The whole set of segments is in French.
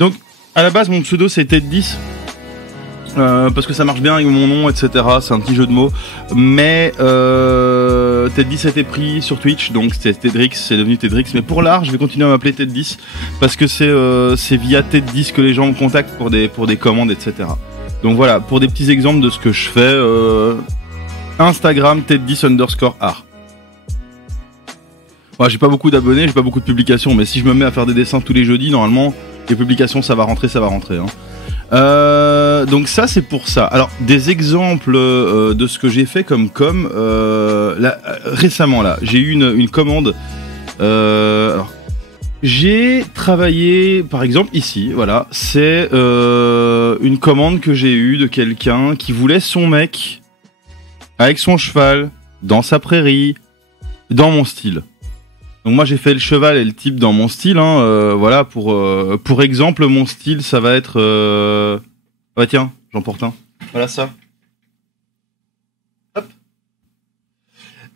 Donc, à la base, mon pseudo c'était Ted10. Parce que ça marche bien avec mon nom, etc. C'est un petit jeu de mots. Mais Ted10 a été pris sur Twitch, donc c'était Tedrix, c'est devenu Tedrix. Mais pour l'art, je vais continuer à m'appeler Ted10 parce que c'est via Ted10 que les gens me contactent pour des commandes, etc. Donc voilà, pour des petits exemples de ce que je fais, Instagram Ted10_art. Bon, j'ai pas beaucoup d'abonnés, j'ai pas beaucoup de publications, mais si je me mets à faire des dessins tous les jeudis, normalement, les publications ça va rentrer. Hein. Donc ça c'est pour ça. Alors des exemples de ce que j'ai fait récemment là, j'ai eu une commande. Alors j'ai travaillé par exemple ici, voilà, c'est une commande que j'ai eue de quelqu'un qui voulait son mec avec son cheval dans sa prairie, dans mon style. Donc moi j'ai fait le cheval et le type dans mon style, hein, voilà, pour exemple mon style ça va être... Bah tiens, j'en porte un, voilà ça. Hop.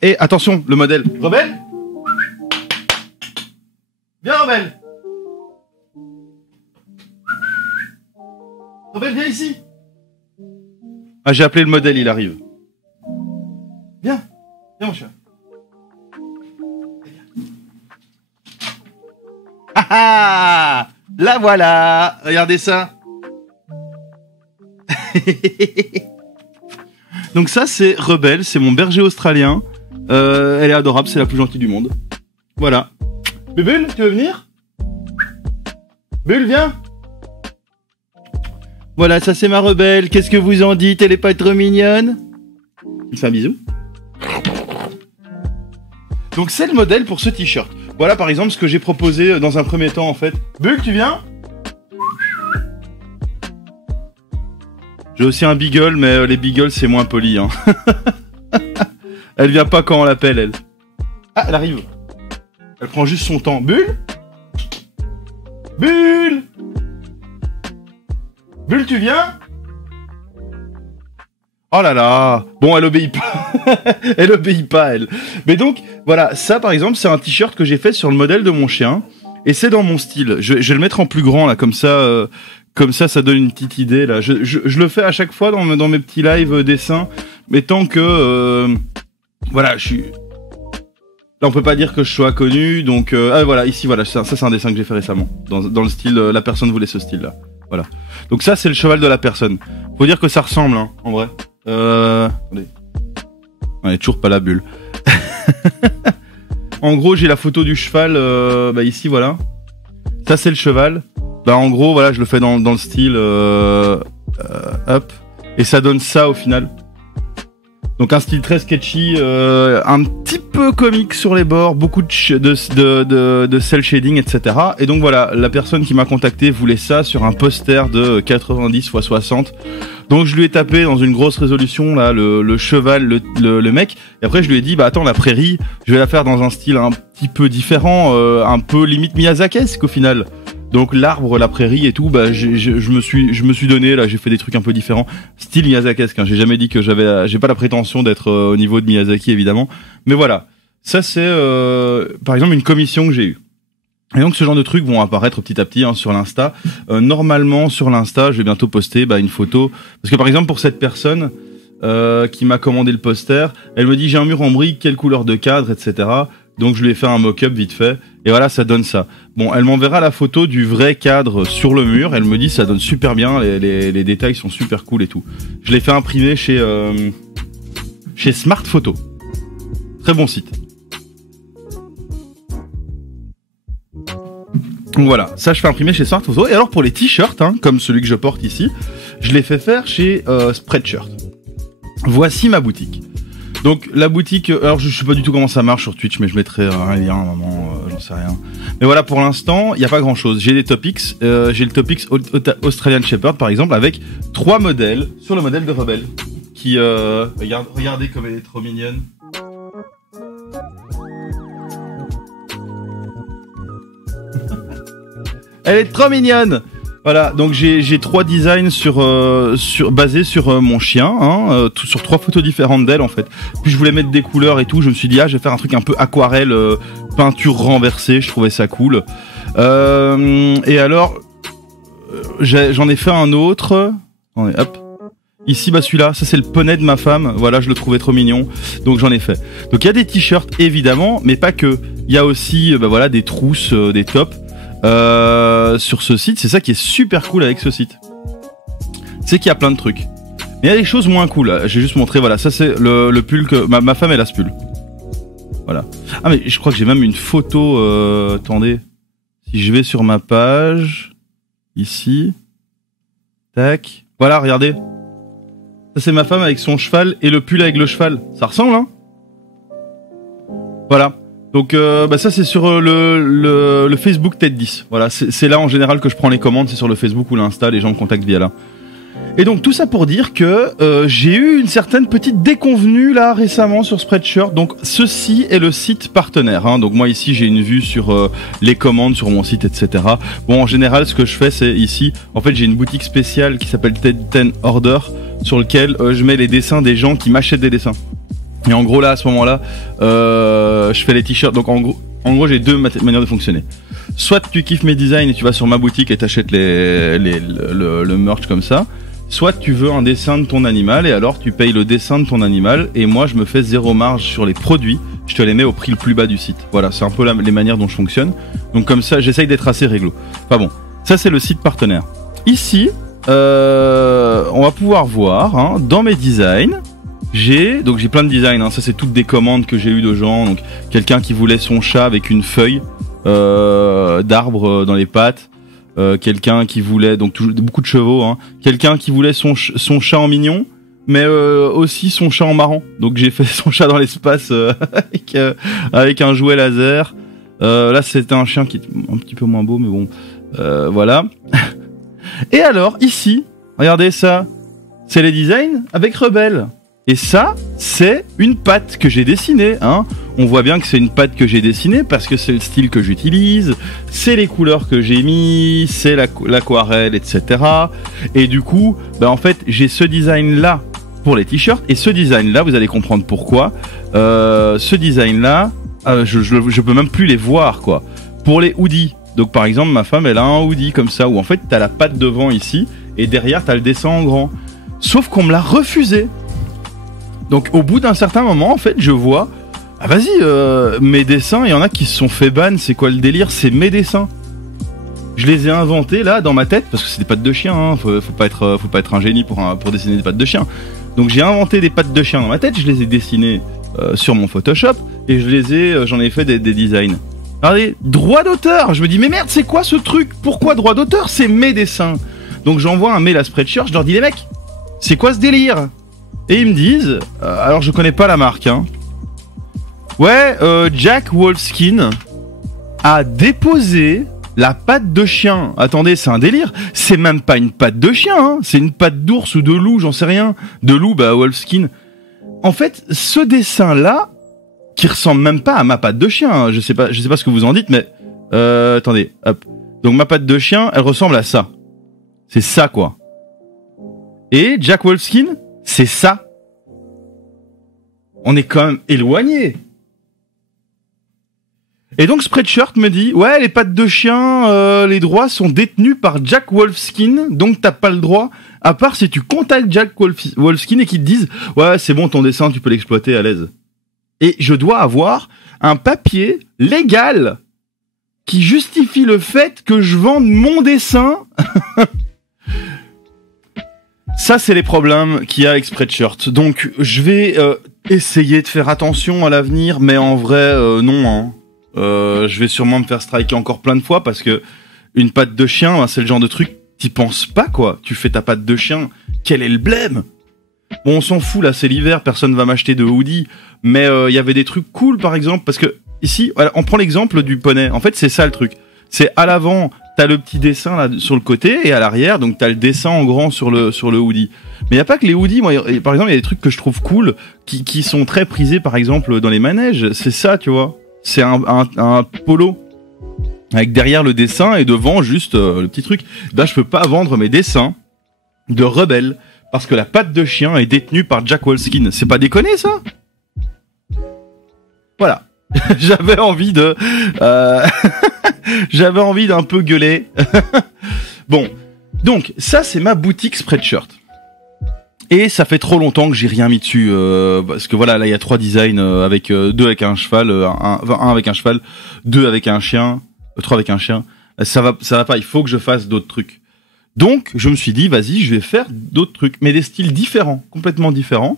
Et attention, le modèle. Rebelle. Viens Rebelle. Rebelle, viens ici. Ah j'ai appelé le modèle, il arrive. Viens mon chat. Ah ah, la voilà, regardez ça. Donc ça c'est Rebelle, c'est mon berger australien. Elle est adorable, c'est la plus gentille du monde. Voilà. Mais Bulle, tu veux venir? Bulle, viens. Voilà, ça c'est ma Rebelle. Qu'est-ce que vous en dites? Elle est pas trop mignonne? Il fait un bisou. Donc c'est le modèle pour ce t-shirt. Voilà par exemple ce que j'ai proposé dans un premier temps en fait. Bulle, tu viens? J'ai aussi un beagle, mais les beagles c'est moins poli. Hein. Elle vient pas quand on l'appelle, elle. Ah, elle arrive. Elle prend juste son temps. Bulle? Bulle? Bulle, tu viens? Oh là là. Bon, elle obéit pas. Elle obéit pas, elle. Mais donc, voilà, ça par exemple, c'est un t-shirt que j'ai fait sur le modèle de mon chien. Et c'est dans mon style. Je vais le mettre en plus grand, là, comme ça... Comme ça donne une petite idée là. Je le fais à chaque fois dans mes petits lives dessins, mais tant que voilà, je suis là, on peut pas dire que je sois connu, donc voilà, ici voilà, ça c'est un dessin que j'ai fait récemment dans le style la personne voulait ce style là. Voilà. Donc ça c'est le cheval de la personne. Faut dire que ça ressemble hein, en vrai. Attendez. On est toujours pas la Bulle. En gros, j'ai la photo du cheval ici voilà. Ça c'est le cheval. Bah en gros voilà je le fais dans le style hop et ça donne ça au final. Donc un style très sketchy, un petit peu comique sur les bords, beaucoup de cel shading etc. Et donc voilà, la personne qui m'a contacté voulait ça sur un poster de 90 x 60. Donc je lui ai tapé dans une grosse résolution là le cheval, le mec. Et après je lui ai dit bah attends la prairie, je vais la faire dans un style un petit peu différent, un peu limite Miyazakesque au final. Donc l'arbre, la prairie et tout, bah je me suis donné là, j'ai fait des trucs un peu différents, style Miyazakesque. Hein. J'ai jamais dit que j'ai pas la prétention d'être au niveau de Miyazaki évidemment, mais voilà, ça c'est par exemple une commission que j'ai eue. Et donc ce genre de trucs vont apparaître petit à petit hein, sur l'Insta. Normalement sur l'Insta, je vais bientôt poster une photo, parce que par exemple pour cette personne qui m'a commandé le poster, elle me dit j'ai un mur en briques, quelle couleur de cadre, etc. Donc je lui ai fait un mock-up vite fait, et voilà ça donne ça. Bon, elle m'enverra la photo du vrai cadre sur le mur, elle me dit ça donne super bien, les détails sont super cool et tout. Je l'ai fait imprimer chez Smart Photo. Très bon site. Donc voilà, ça je fais imprimer chez Smart Photo. Et alors pour les t-shirts, hein, comme celui que je porte ici, je l'ai fait faire chez Spreadshirt. Voici ma boutique. Donc la boutique, alors je sais pas du tout comment ça marche sur Twitch, mais je mettrai un lien à un moment, j'en sais rien. Mais voilà, pour l'instant, il n'y a pas grand chose. J'ai des topics, j'ai le topics Australian Shepherd par exemple, avec 3 modèles sur le modèle de Rebelle. Qui, regardez comme elle est trop mignonne. Elle est trop mignonne. Voilà, donc j'ai 3 designs basés sur mon chien, hein, sur 3 photos différentes d'elle en fait. Puis je voulais mettre des couleurs et tout, je me suis dit je vais faire un truc un peu aquarelle, peinture renversée, je trouvais ça cool. Et alors j'en ai fait un autre. Attendez, hop. Ici, bah celui-là, ça c'est le poney de ma femme. Voilà, je le trouvais trop mignon, donc j'en ai fait. Donc il y a des t-shirts évidemment, mais pas que. Il y a aussi, bah voilà, des trousses, des tops sur ce site. C'est ça qui est super cool avec ce site. C'est qu'il y a plein de trucs. Mais il y a des choses moins cool. J'ai juste montré, voilà, ça c'est le pull que ma femme elle a ce pull. Voilà. Ah mais je crois que j'ai même une photo. Attendez, si je vais sur ma page, ici, tac, voilà, regardez. Ça c'est ma femme avec son cheval et le pull avec le cheval. Ça ressemble, hein? Voilà. Donc bah ça c'est sur le Facebook Tête 10. Voilà, c'est là en général que je prends les commandes, c'est sur le Facebook ou l'Insta, les gens me contactent via là. Et donc tout ça pour dire que j'ai eu une certaine petite déconvenue là récemment sur Spreadshirt. Donc ceci est le site partenaire, hein. Donc moi ici j'ai une vue sur les commandes sur mon site, etc. Bon, en général ce que je fais c'est ici, en fait j'ai une boutique spéciale qui s'appelle Tête 10 Order, sur lequel je mets les dessins des gens qui m'achètent des dessins. Et en gros là à ce moment-là je fais les t-shirts. Donc en gros j'ai deux manières de fonctionner. Soit tu kiffes mes designs et tu vas sur ma boutique et t'achètes le merch comme ça. Soit tu veux un dessin de ton animal et alors tu payes le dessin de ton animal et moi je me fais 0 marge sur les produits, je te les mets au prix le plus bas du site. Voilà, c'est un peu les manières dont je fonctionne. Donc comme ça, j'essaye d'être assez réglo. Enfin bon, ça c'est le site partenaire. Ici, on va pouvoir voir, hein, dans mes designs, j'ai plein de designs, hein. Ça c'est toutes des commandes que j'ai eues de gens. Donc quelqu'un qui voulait son chat avec une feuille d'arbre dans les pattes. Quelqu'un qui voulait, donc beaucoup de chevaux, hein. Quelqu'un qui voulait son chat en mignon, mais aussi son chat en marrant. Donc j'ai fait son chat dans l'espace avec un jouet laser. Là c'était un chien qui est un petit peu moins beau, mais bon, voilà. Et alors ici, regardez ça, c'est les designs avec Rebelle. Et ça, c'est une patte que j'ai dessinée, hein. On voit bien que c'est une patte que j'ai dessinée parce que c'est le style que j'utilise, c'est les couleurs que j'ai mis, c'est l'aquarelle, etc. Et du coup, bah en fait, j'ai ce design-là pour les t-shirts et ce design-là, vous allez comprendre pourquoi. Ce design-là, je peux même plus les voir, quoi. Pour les hoodies, donc par exemple, ma femme, elle a un hoodie comme ça où en fait, t'as la patte devant ici et derrière, t'as le dessin en grand. Sauf qu'on me l'a refusé. Donc au bout d'un certain moment, en fait, je vois, ah vas-y, mes dessins, il y en a qui se sont fait ban, c'est quoi le délire? C'est mes dessins. Je les ai inventés là dans ma tête, parce que c'est des pattes de chien, hein. Faut pas être un génie pour dessiner des pattes de chien. Donc j'ai inventé des pattes de chien dans ma tête, je les ai dessinées sur mon Photoshop, et j'en ai fait des designs. Regardez, droit d'auteur. Je me dis, mais merde, c'est quoi ce truc? Pourquoi droit d'auteur? C'est mes dessins. Donc j'envoie un mail à Spreadshirt, je leur dis, les mecs, c'est quoi ce délire? Et ils me disent, alors je connais pas la marque, hein. Ouais, Jack Wolfskin a déposé la patte de chien. Attendez, c'est un délire. C'est même pas une patte de chien, hein. C'est une patte d'ours ou de loup, j'en sais rien. De loup, bah Wolfskin. En fait, ce dessin-là, qui ressemble même pas à ma patte de chien, hein. Je sais pas ce que vous en dites, mais attendez, hop. Donc ma patte de chien, elle ressemble à ça. C'est ça, quoi. Et Jack Wolfskin, c'est ça. On est quand même éloigné. Et donc Spreadshirt me dit, ouais, les pattes de chien, les droits sont détenus par Jack Wolfskin, donc t'as pas le droit, à part si tu contactes Jack Wolfskin et qu'ils te disent, ouais, c'est bon, ton dessin, tu peux l'exploiter à l'aise. Et je dois avoir un papier légal qui justifie le fait que je vende mon dessin. Ça, c'est les problèmes qu'il y a avec Spreadshirt. Donc, je vais essayer de faire attention à l'avenir, mais en vrai, non, hein. Je vais sûrement me faire striker encore plein de fois parce que une patte de chien, ben, c'est le genre de truc, t'y penses pas, quoi. Tu fais ta patte de chien, quel est le blême? Bon, on s'en fout, là, c'est l'hiver, personne va m'acheter de hoodie, mais y avait des trucs cool, par exemple, parce que ici, on prend l'exemple du poney. En fait, c'est ça le truc. C'est à l'avant, t'as le petit dessin là sur le côté, et à l'arrière, donc t'as le dessin en grand sur le hoodie. Mais y a pas que les hoodies, moi, par exemple, il y a des trucs que je trouve cool, qui sont très prisés, par exemple, dans les manèges. C'est ça, tu vois. C'est un polo avec derrière le dessin et devant juste le petit truc. Là, je peux pas vendre mes dessins de rebelles parce que la patte de chien est détenue par Jack Wolfskin. C'est pas déconné, ça? Voilà. J'avais envie j'avais envie d'un peu gueuler. Bon. Donc, ça, c'est ma boutique Spreadshirt. Et ça fait trop longtemps que j'ai rien mis dessus, parce que voilà, là, il y a 3 designs, avec 2 avec un cheval, un avec un cheval, 2 avec un chien, 3 avec un chien. Ça va pas, il faut que je fasse d'autres trucs. Donc, je me suis dit, vas-y, je vais faire d'autres trucs, mais des styles différents, complètement différents.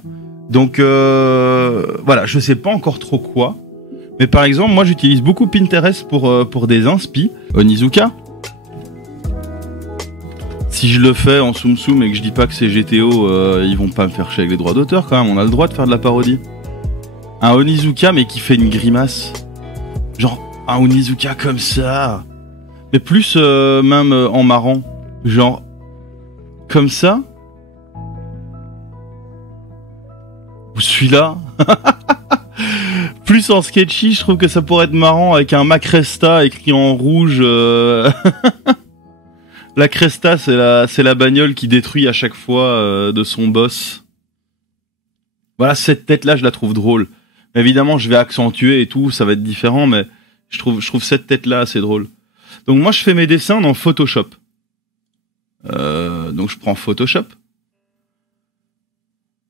Donc, voilà, je sais pas encore trop quoi. Mais par exemple, moi, j'utilise beaucoup Pinterest pour des inspi. Onizuka. Si je le fais en Tsum Tsum et que je dis pas que c'est GTO, ils vont pas me faire chier avec les droits d'auteur quand même. On a le droit de faire de la parodie. Un Onizuka, mais qui fait une grimace. Genre, un Onizuka comme ça. Mais plus même en marrant. Genre, comme ça. Ou celui-là. Plus en sketchy, je trouve que ça pourrait être marrant avec un Macresta écrit en rouge. La Cresta, c'est la bagnole qui détruit à chaque fois de son boss. Voilà, cette tête-là, je la trouve drôle. Évidemment, je vais accentuer et tout, ça va être différent, mais je trouve cette tête-là assez drôle. Donc moi, je fais mes dessins dans Photoshop. Donc je prends Photoshop.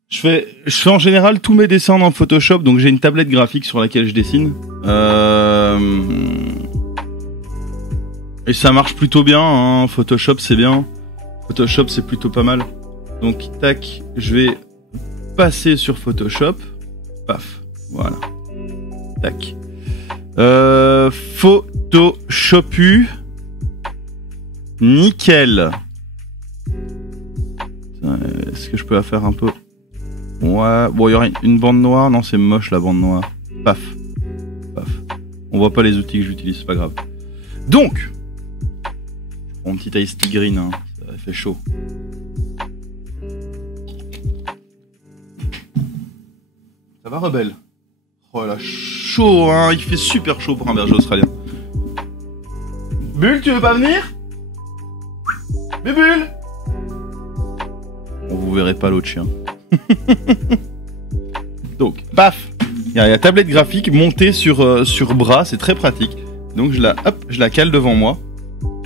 Je fais en général tous mes dessins dans Photoshop, donc j'ai une tablette graphique sur laquelle je dessine. Et ça marche plutôt bien, hein. Photoshop c'est bien. Photoshop c'est plutôt pas mal. Donc tac, je vais passer sur Photoshop. Paf, voilà. Tac. Photoshopu. Nickel. Est-ce que je peux la faire un peu? Ouais, bon, il y aurait une bande noire. Non, c'est moche la bande noire. Paf. Paf. On voit pas les outils que j'utilise, c'est pas grave. Donc, mon petit Ice Tea Green, hein, ça fait chaud. Ça va, Rebelle? Oh là, chaud, hein, il fait super chaud pour un berger australien. Bulle, tu veux pas venir? Bulle! Bon, vous verrez pas l'autre chien. Donc, paf! Il y a la tablette graphique montée sur bras, c'est très pratique. Donc je la cale devant moi.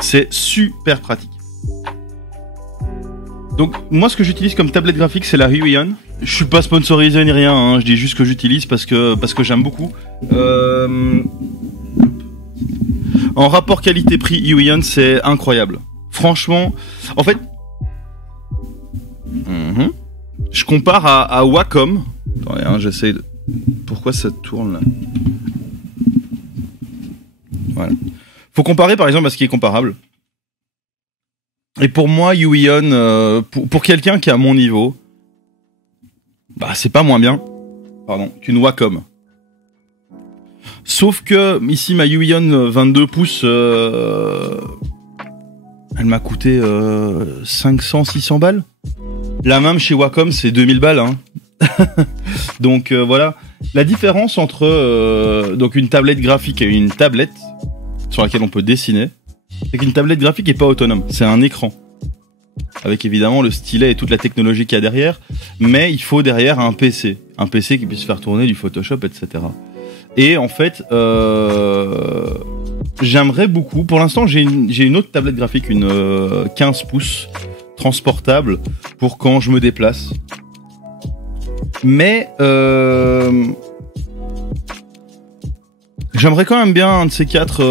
C'est super pratique. Donc moi ce que j'utilise comme tablette graphique c'est la Huion. Je suis pas sponsorisé ni rien, hein. Je dis juste que j'utilise parce que j'aime beaucoup. En rapport qualité-prix, Huion c'est incroyable. Franchement, en fait, je compare à Wacom. Attendez, hein, j'essaie de... Pourquoi ça tourne là? Voilà. Faut comparer par exemple à ce qui est comparable. Et pour moi, Huion, pour quelqu'un qui est à mon niveau, bah c'est pas moins bien, pardon, qu'une Wacom. Sauf que ici ma Huion 22 pouces, elle m'a coûté 500-600 balles. La même chez Wacom c'est 2000 balles, hein. Donc voilà. La différence entre donc une tablette graphique et une tablette sur laquelle on peut dessiner, c'est qu'une tablette graphique est pas autonome, c'est un écran. Avec évidemment le stylet et toute la technologie qu'il y a derrière, mais il faut derrière un PC qui puisse faire tourner du Photoshop, etc. Et en fait, j'aimerais beaucoup, pour l'instant j'ai une autre tablette graphique, une 15 pouces transportable pour quand je me déplace. Mais j'aimerais quand même bien un de ces quatre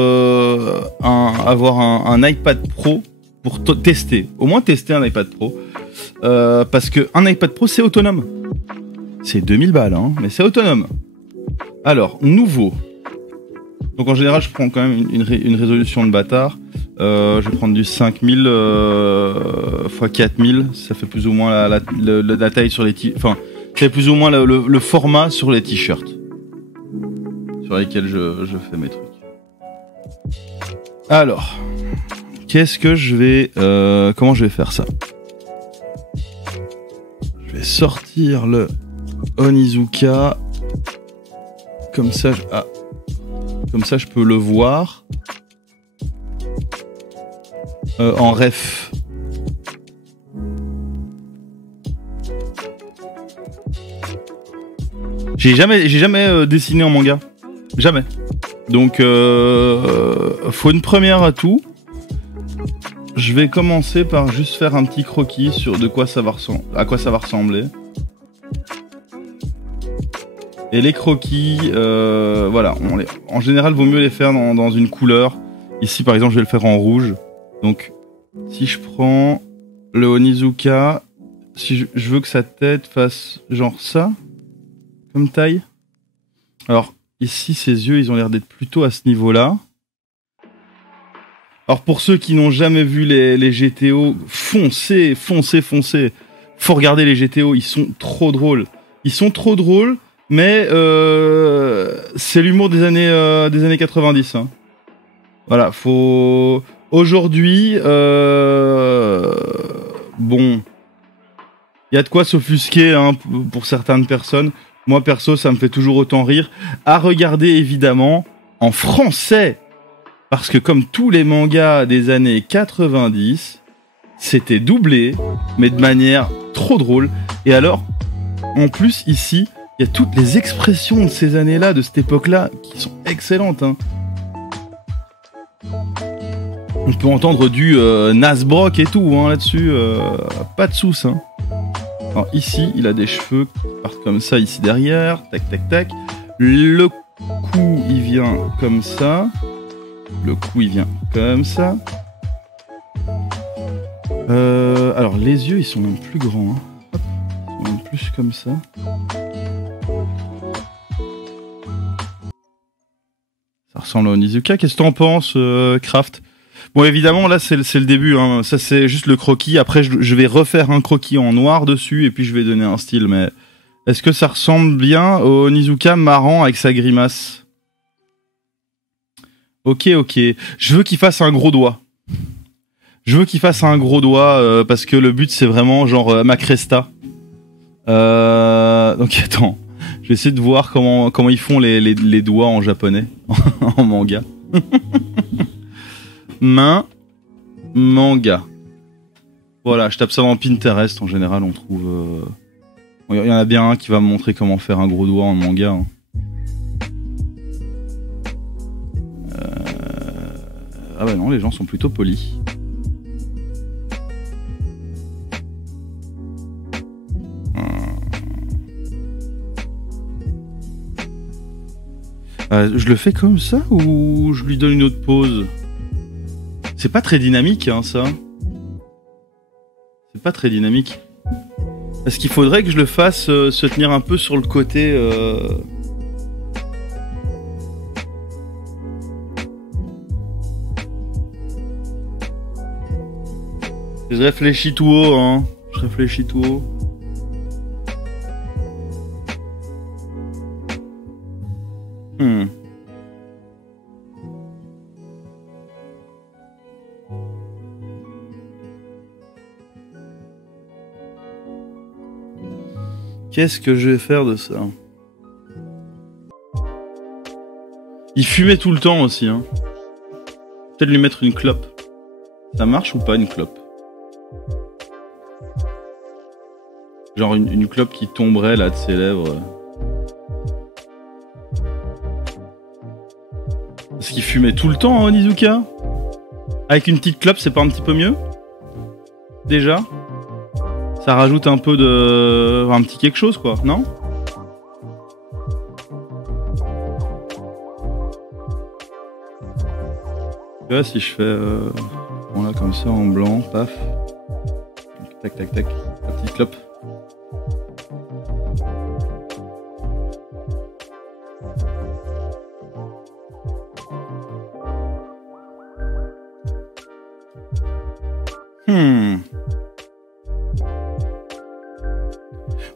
avoir un iPad Pro pour tester, au moins tester un iPad Pro, parce que un iPad Pro c'est autonome, c'est 2000 balles, hein, mais c'est autonome. Alors nouveau, donc en général je prends quand même une résolution de bâtard. Je vais prendre du 5000 x 4000, ça fait plus ou moins la taille sur les enfin c'est plus ou moins le format sur les t-shirts sur lesquels je fais mes trucs. Alors, qu'est-ce que je vais comment je vais faire ça? Je vais sortir le Onizuka comme ça, comme ça je peux le voir en ref. J'ai jamais dessiné en manga, jamais. Donc faut une première atout. je vais commencer par juste faire un petit croquis sur de quoi ça va à quoi ça va ressembler. Et les croquis, voilà, en général, vaut mieux les faire dans une couleur. Ici, par exemple, je vais le faire en rouge. Donc, si je prends le Onizuka, si je veux que sa tête fasse genre ça, comme taille. Alors, ici, ses yeux, ils ont l'air d'être plutôt à ce niveau-là. Alors, pour ceux qui n'ont jamais vu les GTO, foncez. Faut regarder les GTO, ils sont trop drôles. Mais c'est l'humour des années 90. Hein. Voilà, faut... Aujourd'hui, bon, il y a de quoi s'offusquer hein, pour certaines personnes. Moi, perso, ça me fait toujours autant rire. À regarder, évidemment, en français. Parce que comme tous les mangas des années 90, c'était doublé, mais de manière trop drôle. Et alors, en plus, ici, il y a toutes les expressions de ces années-là, de cette époque-là, qui sont excellentes. Hein. On peut entendre du Nasbrock et tout hein, là-dessus. Pas de soucis. Hein. Alors ici, il a des cheveux qui partent comme ça, ici derrière. Tac, tac, tac. Le cou, il vient comme ça. Le cou, il vient comme ça. Alors, les yeux, ils sont même plus grands. Hein. Hop, ils sont même plus comme ça. Ça ressemble à Onizuka. Qu'est-ce que t'en penses, Kraft? Bon, évidemment, là, c'est le début. Hein. Ça, c'est juste le croquis. Après, je vais refaire un croquis en noir dessus et puis je vais donner un style. Mais est-ce que ça ressemble bien au Onizuka marrant avec sa grimace? Ok. Je veux qu'il fasse un gros doigt. Parce que le but, c'est vraiment genre Macresta. Donc, attends. Je vais essayer de voir comment ils font les doigts en japonais. En manga. Main, manga. Voilà, je tape ça dans Pinterest. En général, on trouve... Il y en a bien un qui va me montrer comment faire un gros doigt en manga. Hein. Ah bah non, les gens sont plutôt polis. Je le fais comme ça ou je lui donne une autre pose? C'est pas très dynamique, hein, ça. C'est pas très dynamique. Parce qu'il faudrait que je le fasse se tenir un peu sur le côté... Je réfléchis tout haut, hein. Je réfléchis tout haut. Qu'est-ce que je vais faire de ça? Il fumait tout le temps aussi, hein. Peut-être lui mettre une clope. Ça marche ou pas une clope? Genre une clope qui tomberait là de ses lèvres. Parce qu'il fumait tout le temps, hein, Onizuka. Avec une petite clope, c'est pas un petit peu mieux? Déjà? Ça rajoute un peu de... un petit quelque chose, quoi, non? Tu vois, si je fais... bon là, comme ça, en blanc, paf. Tac, tac, tac. La petite clope.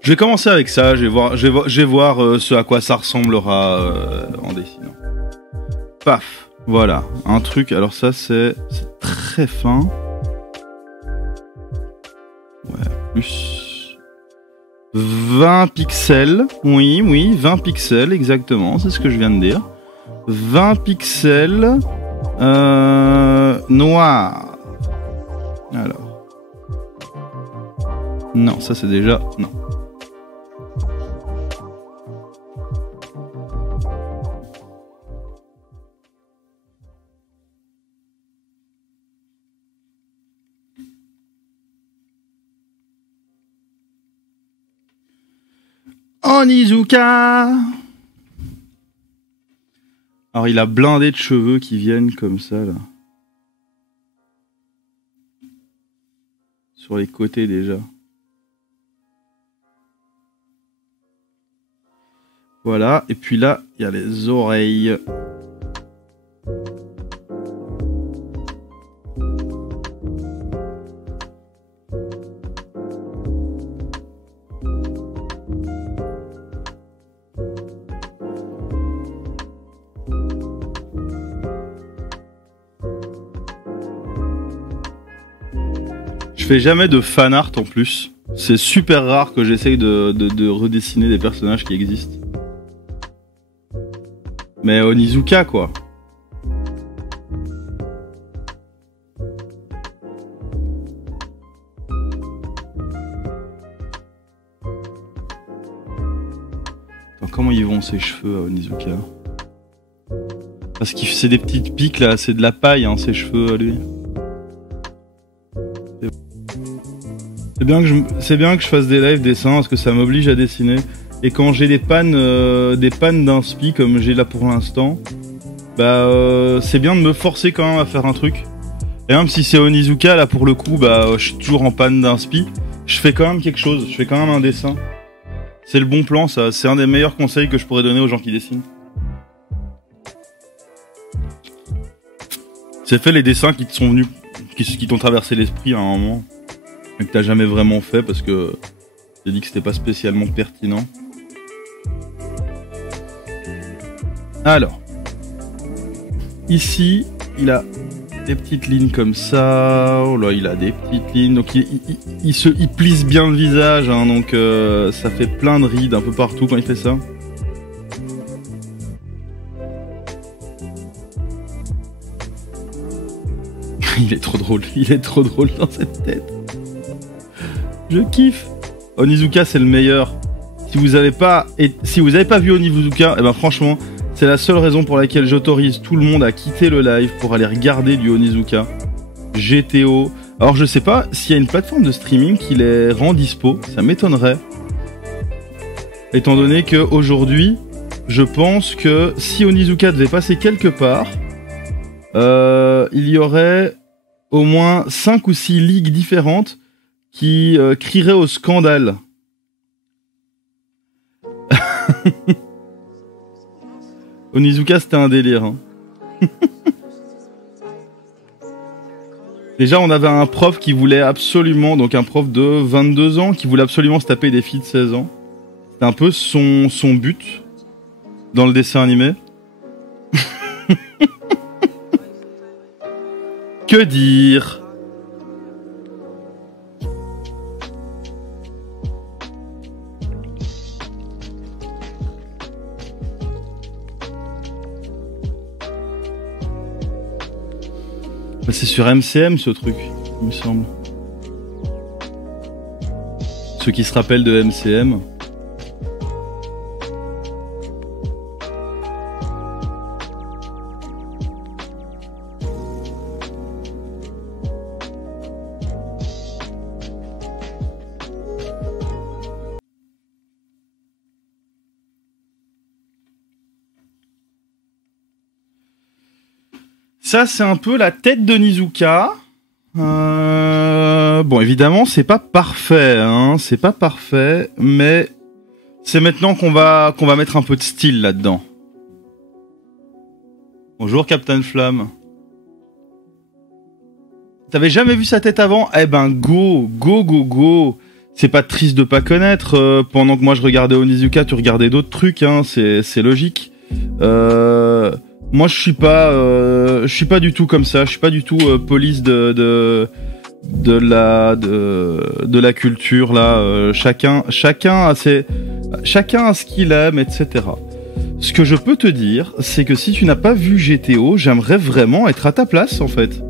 Je vais commencer avec ça, je vais voir ce à quoi ça ressemblera en dessinant. Paf, voilà, un truc, alors ça c'est très fin. Ouais, plus 20 pixels, oui, 20 pixels exactement, c'est ce que je viens de dire. 20 pixels noir. Alors. Non, ça c'est déjà... Non. Onizuka. Alors il a blindé de cheveux qui viennent comme ça là. Sur les côtés déjà. Voilà, et puis là, il y a les oreilles. Je fais jamais de fan art en plus. C'est super rare que j'essaye de redessiner des personnages qui existent. Mais Onizuka quoi. Attends, comment ils vont ces cheveux à Onizuka? Parce que c'est des petites piques là, c'est de la paille hein, ses cheveux à lui. C'est bien que je fasse des live dessins parce que ça m'oblige à dessiner. Et quand j'ai des pannes d'inspi comme j'ai là pour l'instant, bah c'est bien de me forcer quand même à faire un truc. Et même si c'est Onizuka là pour le coup, bah je suis toujours en panne d'inspi, je fais quand même quelque chose, je fais quand même un dessin. C'est le bon plan ça, c'est un des meilleurs conseils que je pourrais donner aux gens qui dessinent. C'est fait les dessins qui te sont venus, qui t'ont traversé l'esprit à un moment, mais que t'as jamais vraiment fait parce que j'ai dit que c'était pas spécialement pertinent. Alors, ici, il a des petites lignes comme ça. Oh là, il a des petites lignes. Donc, il plisse bien le visage. Hein, donc, ça fait plein de rides un peu partout quand il fait ça. Il est trop drôle. Il est trop drôle dans cette tête. Je kiffe. Onizuka, c'est le meilleur. Si vous avez pas vu Onizuka, eh ben franchement, c'est la seule raison pour laquelle j'autorise tout le monde à quitter le live pour aller regarder du Onizuka. GTO. Alors je sais pas s'il y a une plateforme de streaming qui les rend dispo, ça m'étonnerait. Étant donné que aujourd'hui, je pense que si Onizuka devait passer quelque part, il y aurait au moins 5 ou 6 ligues différentes qui crieraient au scandale. Onizuka, c'était un délire. Hein. Déjà, on avait un prof qui voulait absolument, donc un prof de 22 ans, qui voulait absolument se taper des filles de 16 ans. C'était un peu son but dans le dessin animé. Que dire ? Bah, c'est sur MCM ce truc, il me semble. Ceux qui se rappellent de MCM. Ça, c'est un peu la tête de Onizuka. Bon, évidemment, c'est pas parfait, hein, c'est pas parfait, mais c'est maintenant qu'on va mettre un peu de style là-dedans. Bonjour, Captain Flamme. T'avais jamais vu sa tête avant? Eh ben, go. C'est pas triste de pas connaître. Pendant que moi je regardais Onizuka, tu regardais d'autres trucs, hein, c'est logique. Moi, je suis pas du tout comme ça. Je suis pas du tout police de la culture là. Chacun a ce qu'il aime, etc. Ce que je peux te dire, c'est que si tu n'as pas vu GTO, j'aimerais vraiment être à ta place en fait.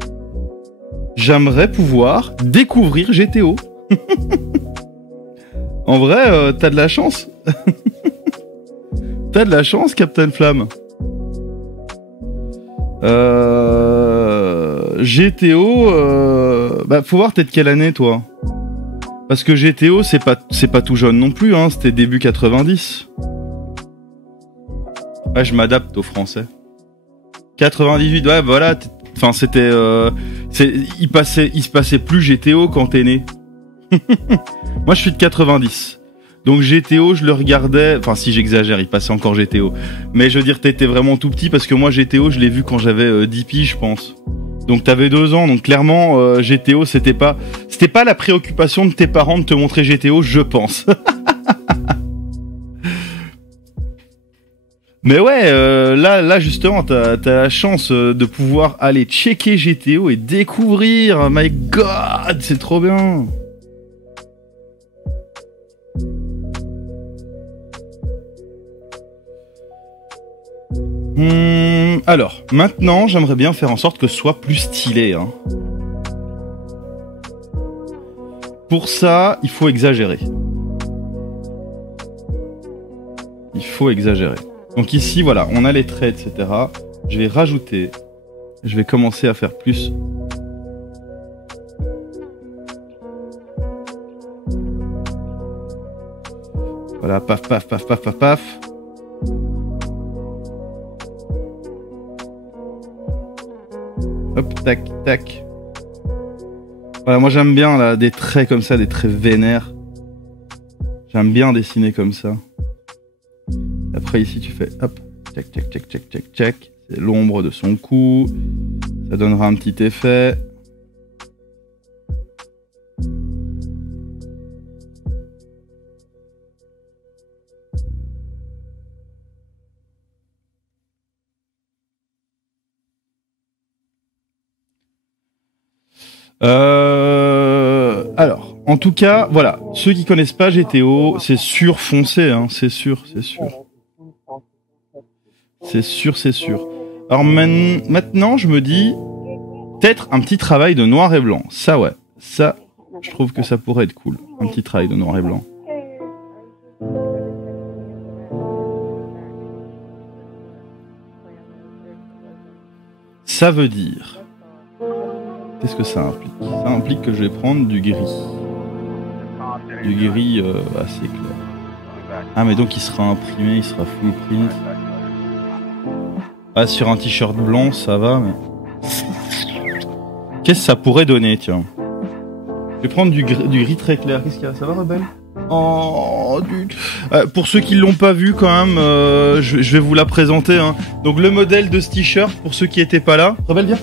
J'aimerais pouvoir découvrir GTO. En vrai, t'as de la chance. T'as de la chance, Captain Flamme. GTO, bah faut voir t'es de quelle année toi. Parce que GTO, c'est pas tout jeune non plus, hein. C'était début 90. Ouais, je m'adapte au français. 98, ouais, voilà. Enfin, c'était... il se passait plus GTO quand t'es né. Moi, je suis de 90. Donc GTO, je le regardais... Enfin, si j'exagère, il passait encore GTO. Mais je veux dire, t'étais vraiment tout petit, parce que moi, GTO, je l'ai vu quand j'avais 10 piges, je pense. Donc t'avais 2 ans, donc clairement, GTO, c'était pas la préoccupation de tes parents de te montrer GTO, je pense. Mais ouais, là justement, t'as la chance de pouvoir aller checker GTO et découvrir. My God, c'est trop bien. Alors, maintenant, j'aimerais bien faire en sorte que ce soit plus stylé. Hein. Pour ça, il faut exagérer. Il faut exagérer. Donc ici, voilà, on a les traits, etc. Je vais rajouter. Je vais commencer à faire plus. Voilà, paf, paf, paf, paf, paf, paf. Hop, tac, tac. Voilà, moi j'aime bien là, des traits comme ça, des traits vénères. J'aime bien dessiner comme ça. Après ici tu fais hop, tac, tac, tac, tac, tac, tac. C'est l'ombre de son cou. Ça donnera un petit effet. Alors, en tout cas, voilà. Ceux qui connaissent pas GTO, c'est sûr, foncez, hein. C'est sûr, c'est sûr. C'est sûr, c'est sûr. Alors maintenant, je me dis, peut-être un petit travail de noir et blanc. Ça, ouais. Ça, je trouve que ça pourrait être cool. Un petit travail de noir et blanc. Ça veut dire... Qu'est-ce que ça implique? Ça implique que je vais prendre du gris. Du gris assez clair. Ah mais donc il sera imprimé, il sera full print. Ah sur un t-shirt blanc ça va mais... Qu'est-ce que ça pourrait donner tiens? Je vais prendre du gris très clair. Qu'est-ce qu'il y a? Ça va Rebelle? Oh, pour ceux qui l'ont pas vu quand même, je vais vous la présenter. Hein. Donc le modèle de ce t-shirt, pour ceux qui étaient pas là. Rebelle viens.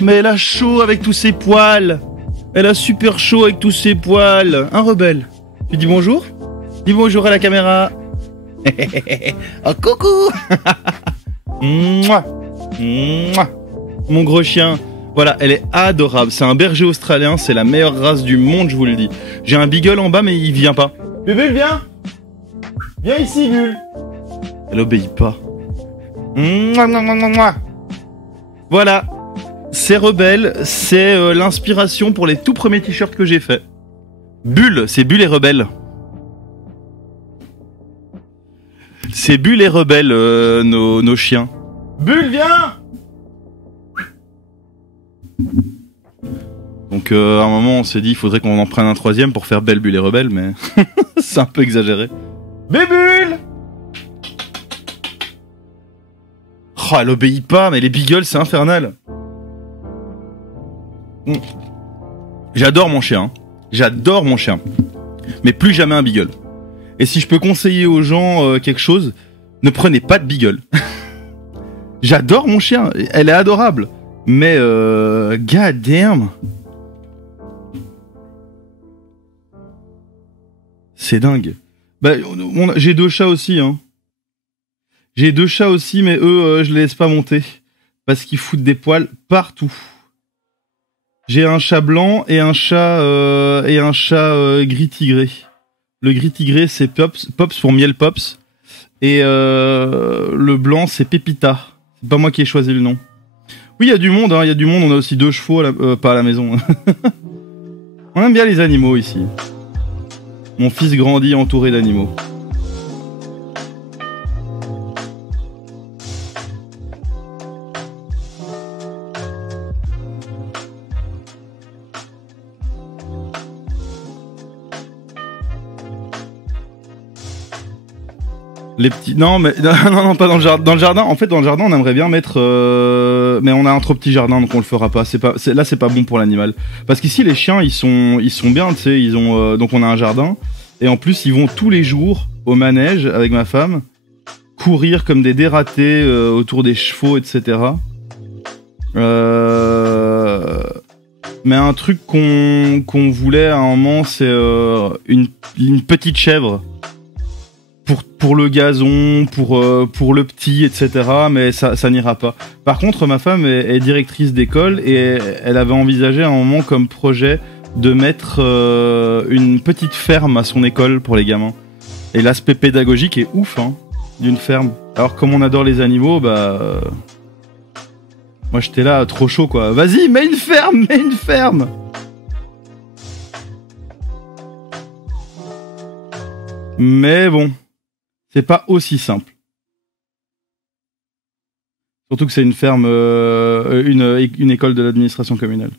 Mais elle a chaud avec tous ses poils. Elle a super chaud avec tous ses poils. Un rebelle. Tu dis bonjour? Dis bonjour à la caméra. Oh coucou. Mouah. Mouah. Mon gros chien. Voilà, elle est adorable. C'est un berger australien. C'est la meilleure race du monde, je vous le dis. J'ai un beagle en bas, mais il vient pas. Bulle, viens. Viens ici, Bulle. Elle obéit pas. Mouah, mouah, mouah, mouah. Voilà. C'est Rebelle, c'est l'inspiration pour les tout premiers t-shirts que j'ai fait. Bulle, c'est Bulle et Rebelle. C'est Bulle et Rebelle, nos chiens. Bulle, viens! Donc à un moment on s'est dit il faudrait qu'on en prenne un troisième pour faire Belle, Bulle et Rebelle, mais c'est un peu exagéré. Bébule! Oh, elle obéit pas, mais les beagles c'est infernal. J'adore mon chien. J'adore mon chien. Mais plus jamais un beagle. Et si je peux conseiller aux gens quelque chose, ne prenez pas de beagle. J'adore mon chien. Elle est adorable. Mais god damn. C'est dingue. Bah, j'ai 2 chats aussi. Hein. J'ai 2 chats aussi, mais eux, je les laisse pas monter. Parce qu'ils foutent des poils partout. J'ai un chat blanc et un chat gris tigré. Le gris tigré c'est Pops pour Miel Pops et le blanc c'est Pépita. C'est pas moi qui ai choisi le nom. Oui, il y a du monde, hein, il y a du monde. On a aussi 2 chevaux, pas à la maison. On aime bien les animaux ici. Mon fils grandit entouré d'animaux. Les petits. Non, mais non, pas dans le jardin. Dans le jardin, en fait, dans le jardin, on aimerait bien mettre. Mais on a un trop petit jardin, donc on le fera pas. Là, c'est pas bon pour l'animal. Parce qu'ici, les chiens, ils sont bien, tu sais. Ils ont. Donc, on a un jardin. Et en plus, ils vont tous les jours au manège avec ma femme, courir comme des dératés autour des chevaux, etc. Mais un truc qu'on voulait à un moment, c'est une petite chèvre. Pour le gazon, pour le petit, etc. Mais ça n'ira pas. Par contre, ma femme est directrice d'école et elle avait envisagé à un moment comme projet de mettre une petite ferme à son école pour les gamins. Et l'aspect pédagogique est ouf, hein, d'une ferme. Alors comme on adore les animaux, bah... moi j'étais là, trop chaud quoi. Vas-y, mets une ferme, mets une ferme. Mais bon... c'est pas aussi simple. Surtout que c'est une ferme, une école de l'administration communale.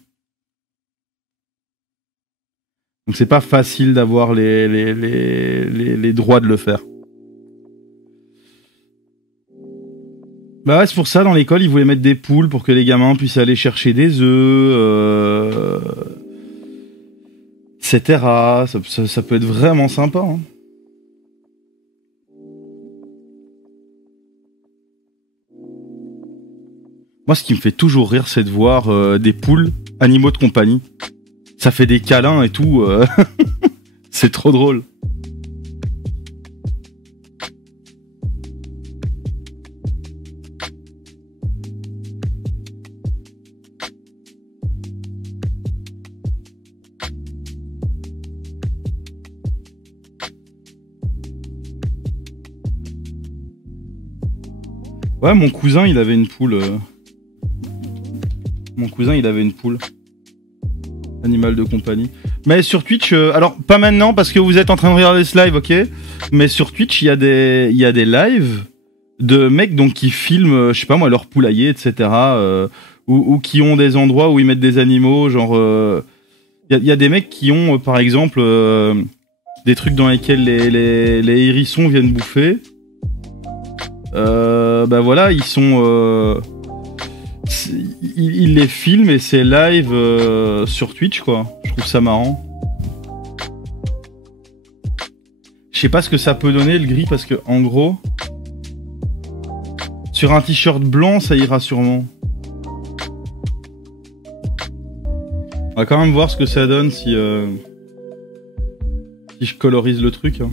Donc c'est pas facile d'avoir les droits de le faire. Bah ouais, c'est pour ça, dans l'école, ils voulaient mettre des poules pour que les gamins puissent aller chercher des œufs, etc. Ça peut être vraiment sympa, hein. Moi, ce qui me fait toujours rire, c'est de voir des poules, animaux de compagnie. Ça fait des câlins et tout. C'est trop drôle. Ouais, mon cousin, il avait une poule. Mon cousin, il avait une poule. Animal de compagnie. Mais sur Twitch, alors pas maintenant parce que vous êtes en train de regarder ce live, ok. Mais sur Twitch, il y a des lives de mecs donc qui filment, je sais pas moi, leur poulailler, etc. Ou qui ont des endroits où ils mettent des animaux, genre. Il y a des mecs qui ont, par exemple, des trucs dans lesquels les hérissons viennent bouffer. Bah voilà, ils sont. Il les filme et c'est live sur Twitch, quoi. Je trouve ça marrant. Je sais pas ce que ça peut donner le gris parce que en gros, sur un t-shirt blanc, ça ira sûrement. On va quand même voir ce que ça donne si je colorise le truc, hein.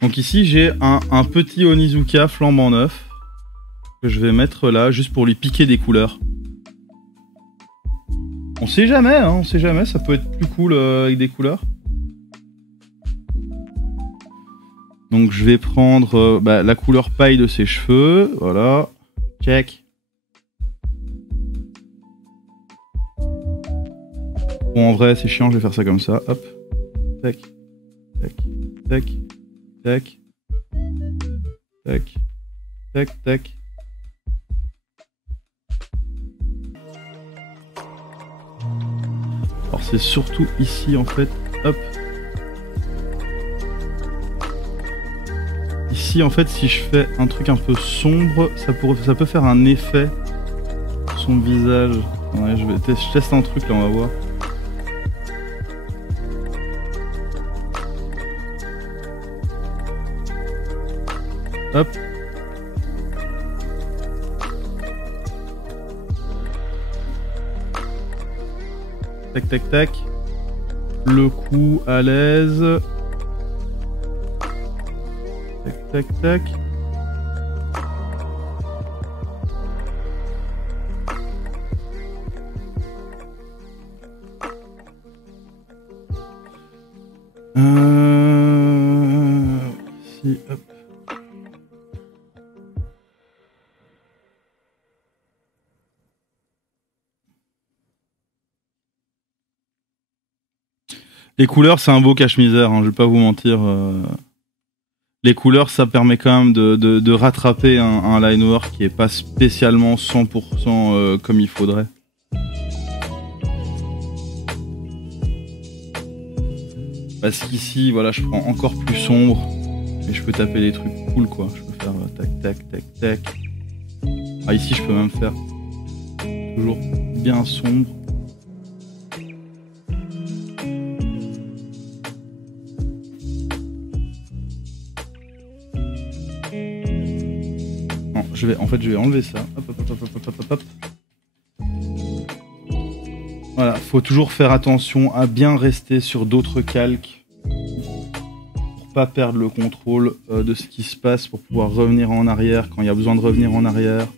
Donc ici j'ai un petit Onizuka flambant neuf que je vais mettre là juste pour lui piquer des couleurs. On sait jamais, hein, on sait jamais, ça peut être plus cool avec des couleurs. Donc je vais prendre la couleur paille de ses cheveux, voilà, check. Bon, en vrai c'est chiant, je vais faire ça comme ça, hop, tac, tac, tac, tac, tac, tac, tac. Alors c'est surtout ici en fait, hop. Ici en fait si je fais un truc un peu sombre, ça peut faire un effet sur son visage. Ouais, je teste un truc là, on va voir. Hop. Tac tac tac. Le cou à l'aise. Tac tac tac. Ici, hop. Les couleurs, c'est un beau cache-misère, hein, je vais pas vous mentir. Les couleurs, ça permet quand même de rattraper un line work qui est pas spécialement 100% comme il faudrait. Parce qu'ici, voilà, je prends encore plus sombre. Et je peux taper des trucs cool quoi. Je peux faire tac tac tac tac. Ah ici je peux même faire toujours bien sombre. Non, je vais enlever ça. Hop hop hop hop hop hop hop. Voilà, faut toujours faire attention à bien rester sur d'autres calques pour pas perdre le contrôle de ce qui se passe, pour pouvoir revenir en arrière quand il y a besoin de revenir en arrière.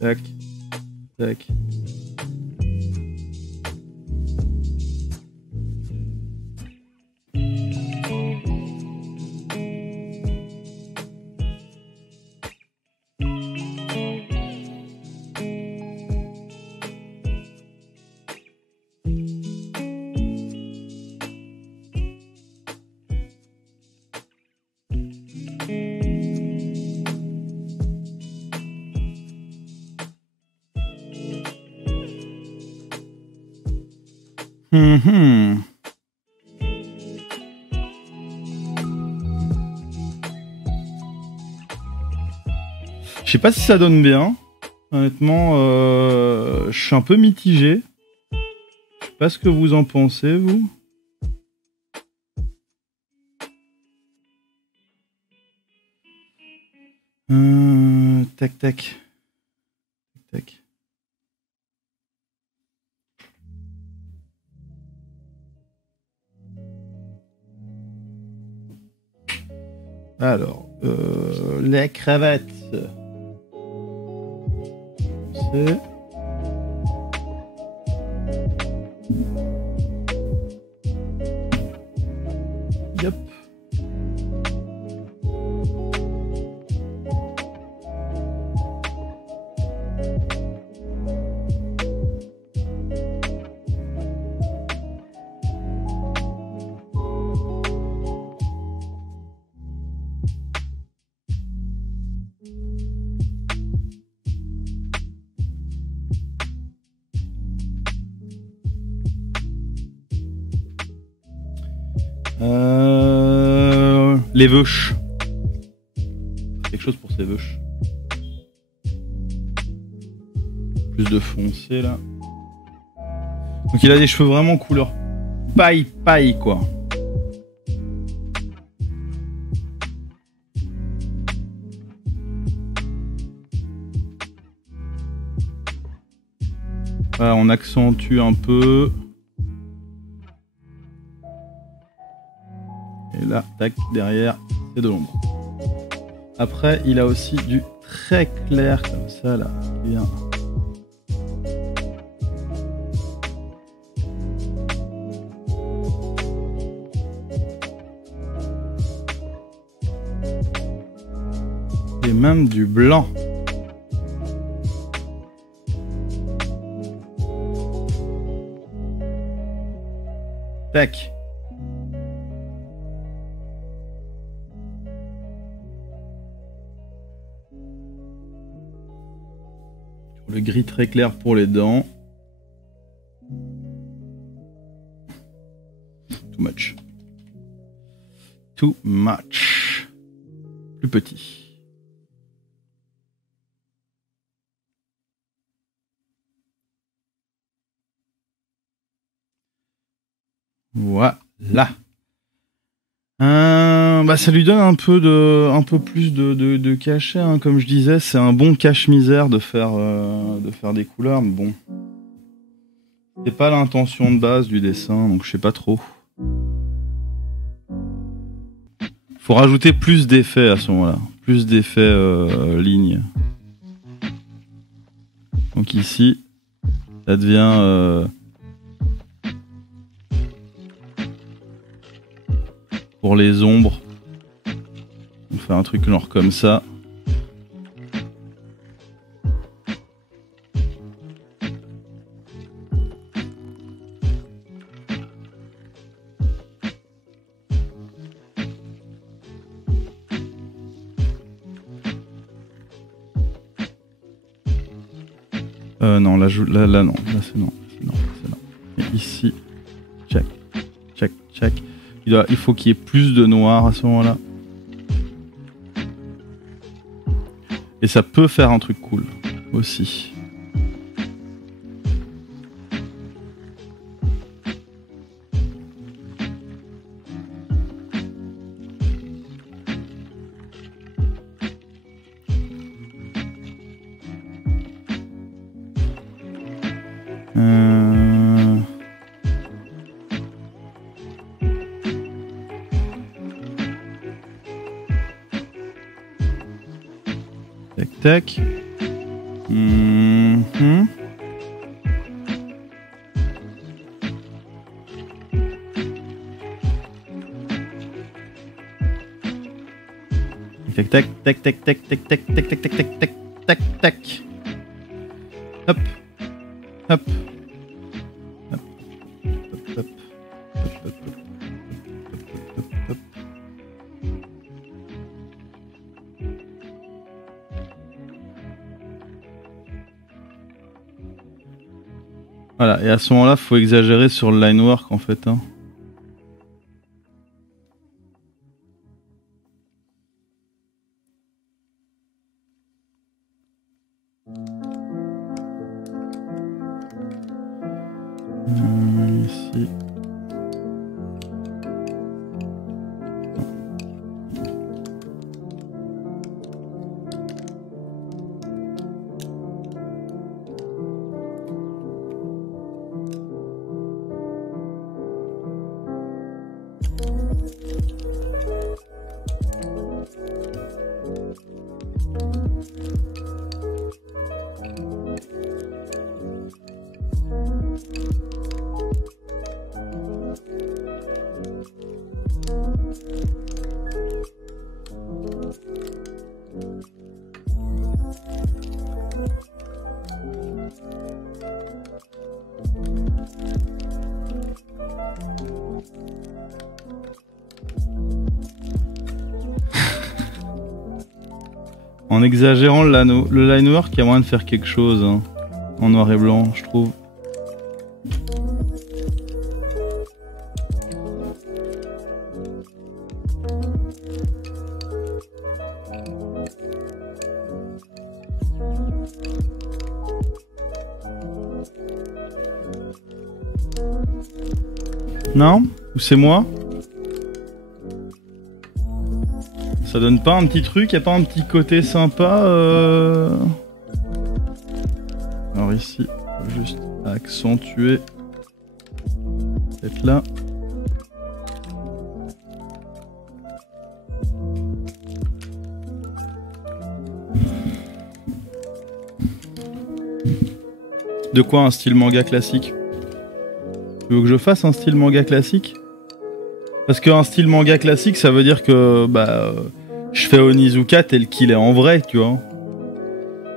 Tac, tac. Je sais pas si ça donne bien. Honnêtement, je suis un peu mitigé. Je sais pas ce que vous en pensez, vous. Tac, tac. Tac. Alors, la cravate. C'est... Yep. Les veuches. Quelque chose pour ces veuches. Plus de foncé là. Donc il a des cheveux vraiment couleur paille quoi. Voilà, on accentue un peu. Et là, tac, derrière, c'est de l'ombre. Après, il a aussi du très clair comme ça, là, qui vient. Et même du blanc. Tac. Le gris très clair pour les dents. Too much. Too much. Plus petit. Voilà. Bah ça lui donne un peu plus de cachet, hein. Comme je disais, c'est un bon cache-misère de faire des couleurs, mais bon, c'est pas l'intention de base du dessin, donc je sais pas trop. Faut rajouter plus d'effets à ce moment-là, plus d'effets lignes. Donc ici, ça devient pour les ombres. On fait un truc genre comme ça. Non, là, là, non. Là, c'est non. C'est non. Et ici, check. Il faut qu'il y ait plus de noir à ce moment-là. Et ça peut faire un truc cool aussi. Tac. Tac tac tac tac tac tac tac tac tac tac tac tac tac tac. Hop. Hop. Voilà, et à ce moment-là, faut exagérer sur le line work en fait. Hein. Ici. En exagérant le line work, il y a moyen de faire quelque chose hein, en noir et blanc, je trouve. Non? Ou c'est moi? Ça donne pas un petit truc? Y'a pas un petit côté sympa Alors ici, juste accentuer. Peut-être là. De quoi un style manga classique? Tu veux que je fasse un style manga classique? Parce qu'un style manga classique, ça veut dire que je fais Onizuka tel qu'il est en vrai, tu vois.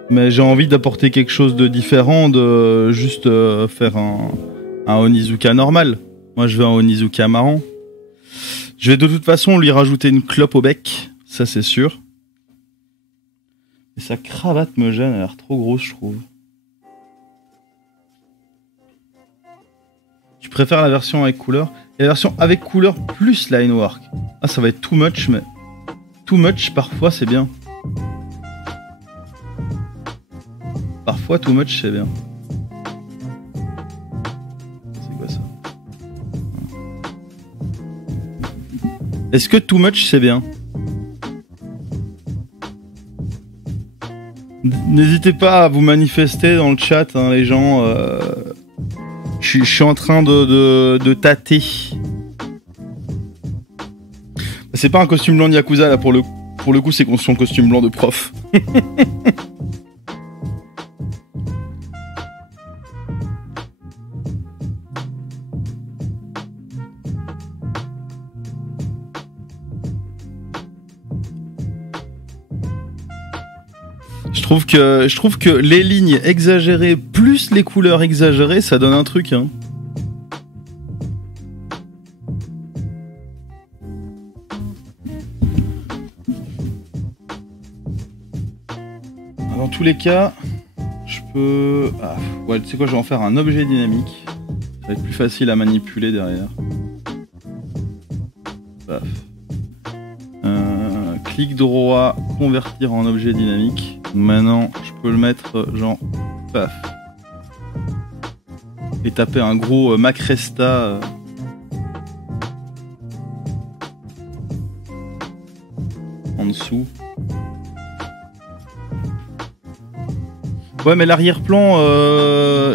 Mais j'ai envie d'apporter quelque chose de différent, de juste faire un Onizuka normal. Moi, je veux un Onizuka marrant. Je vais de toute façon lui rajouter une clope au bec, ça c'est sûr. Et sa cravate me gêne, elle a l'air trop grosse, je trouve. Je préfère la version avec couleur. Et la version avec couleur plus line work. Ah, ça va être too much, mais too much parfois c'est bien. Parfois too much c'est bien. C'est quoi ça? Est-ce que too much c'est bien? N'hésitez pas à vous manifester dans le chat, hein, les gens. Je suis en train de tâter. C'est pas un costume blanc de Yakuza là pour le coup, c'est son costume blanc de prof. Je trouve que les lignes exagérées plus les couleurs exagérées, ça donne un truc. Hein. Dans tous les cas, je peux... Ah, ouais, tu sais quoi, je vais en faire un objet dynamique. Ça va être plus facile à manipuler derrière. Paf. Clic droit, convertir en objet dynamique. Maintenant, je peux le mettre genre... Paf. Et taper un gros Macresta... en dessous. Ouais, mais l'arrière-plan,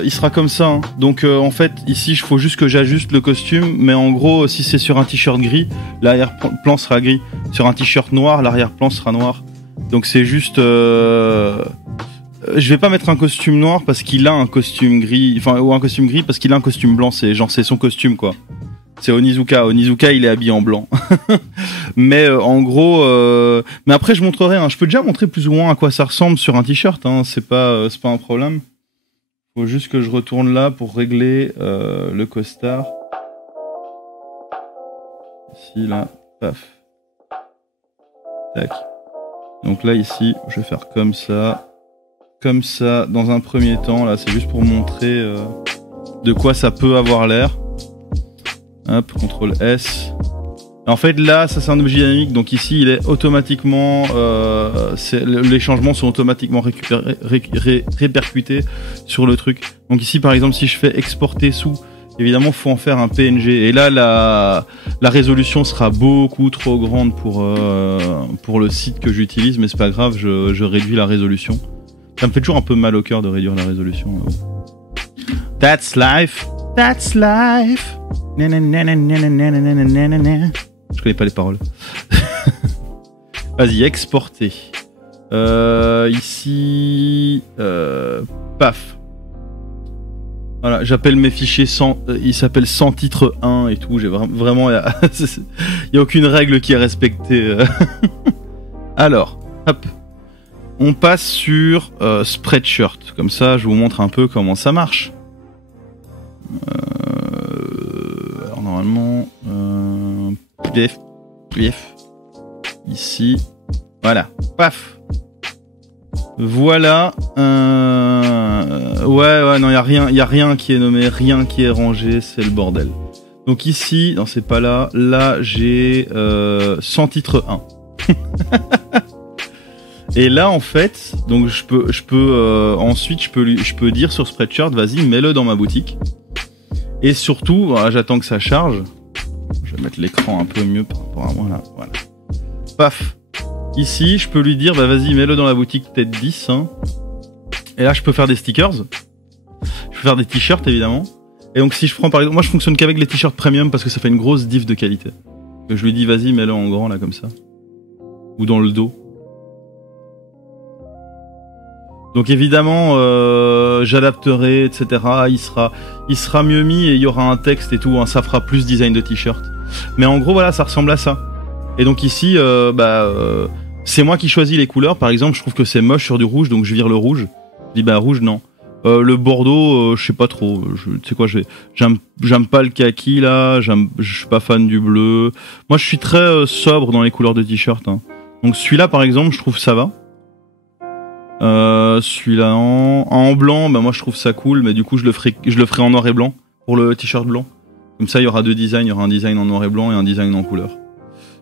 il sera comme ça. Hein. Donc, en fait, ici, il faut juste que j'ajuste le costume. Mais en gros, si c'est sur un t-shirt gris, l'arrière-plan sera gris. Sur un t-shirt noir, l'arrière-plan sera noir. Donc, c'est juste... je vais pas mettre un costume noir parce qu'il a un costume gris. Enfin, ou un costume gris parce qu'il a un costume blanc. C'est genre, c'est son costume, quoi. C'est Onizuka. Onizuka, il est habillé en blanc. Mais en gros, mais après je montrerai. Hein. Je peux déjà montrer plus ou moins à quoi ça ressemble sur un t-shirt. Hein. C'est pas un problème. Faut juste que je retourne là pour régler le costard. Ici, là, paf. Tac. Donc là ici, je vais faire comme ça dans un premier temps. Là, c'est juste pour montrer de quoi ça peut avoir l'air. Hop, CTRL S. En fait, là, ça c'est un objet dynamique, donc ici, il est automatiquement, les changements sont automatiquement répercutés sur le truc. Donc ici, par exemple, si je fais exporter sous, évidemment, faut en faire un PNG. Et là, la résolution sera beaucoup trop grande pour le site que j'utilise, mais c'est pas grave, je réduis la résolution. Ça me fait toujours un peu mal au cœur de réduire la résolution. That's life. That's life. Je connais pas les paroles. Vas-y, exporter. Ici, paf. Voilà, j'appelle mes fichiers sans. Ils s'appellent sans titre 1 et tout. J'ai vraiment, y a aucune règle qui est respectée. Alors, hop, on passe sur Spreadshirt. Comme ça, je vous montre un peu comment ça marche. Alors normalement, ici, voilà, paf, voilà. Ouais, non, y a rien qui est nommé, rien qui est rangé, c'est le bordel. Donc ici, non, c'est pas là. Là, j'ai sans titre 1. Et là, en fait, donc je peux ensuite, je peux dire sur Spreadshirt, vas-y, mets-le dans ma boutique. Et surtout, voilà, j'attends que ça charge. Je vais mettre l'écran un peu mieux par rapport à moi là. Voilà. Paf. Ici, je peux lui dire, bah vas-y, mets-le dans la boutique tête 10. Hein. Et là, je peux faire des stickers. Je peux faire des t-shirts, évidemment. Et donc, si je prends par exemple, moi, je fonctionne qu'avec les t-shirts premium parce que ça fait une grosse diff de qualité. Et je lui dis, vas-y, mets-le en grand là comme ça. Ou dans le dos. Donc évidemment, j'adapterai, etc. Il sera mieux mis et il y aura un texte et tout. Hein, ça fera plus design de t-shirt. Mais en gros, voilà, ça ressemble à ça. Et donc ici, c'est moi qui choisis les couleurs. Par exemple, je trouve que c'est moche sur du rouge, donc je vire le rouge. Je dis bah rouge non. Le bordeaux, je sais pas trop. Tu sais quoi, j'aime pas le kaki là. Je suis pas fan du bleu. Moi, je suis très sobre dans les couleurs de t-shirt. Hein. Donc celui-là, par exemple, je trouve ça va. Celui-là en blanc, bah moi je trouve ça cool, mais du coup je le ferai en noir et blanc pour le t-shirt blanc. Comme ça il y aura deux designs, il y aura un design en noir et blanc et un design en couleur.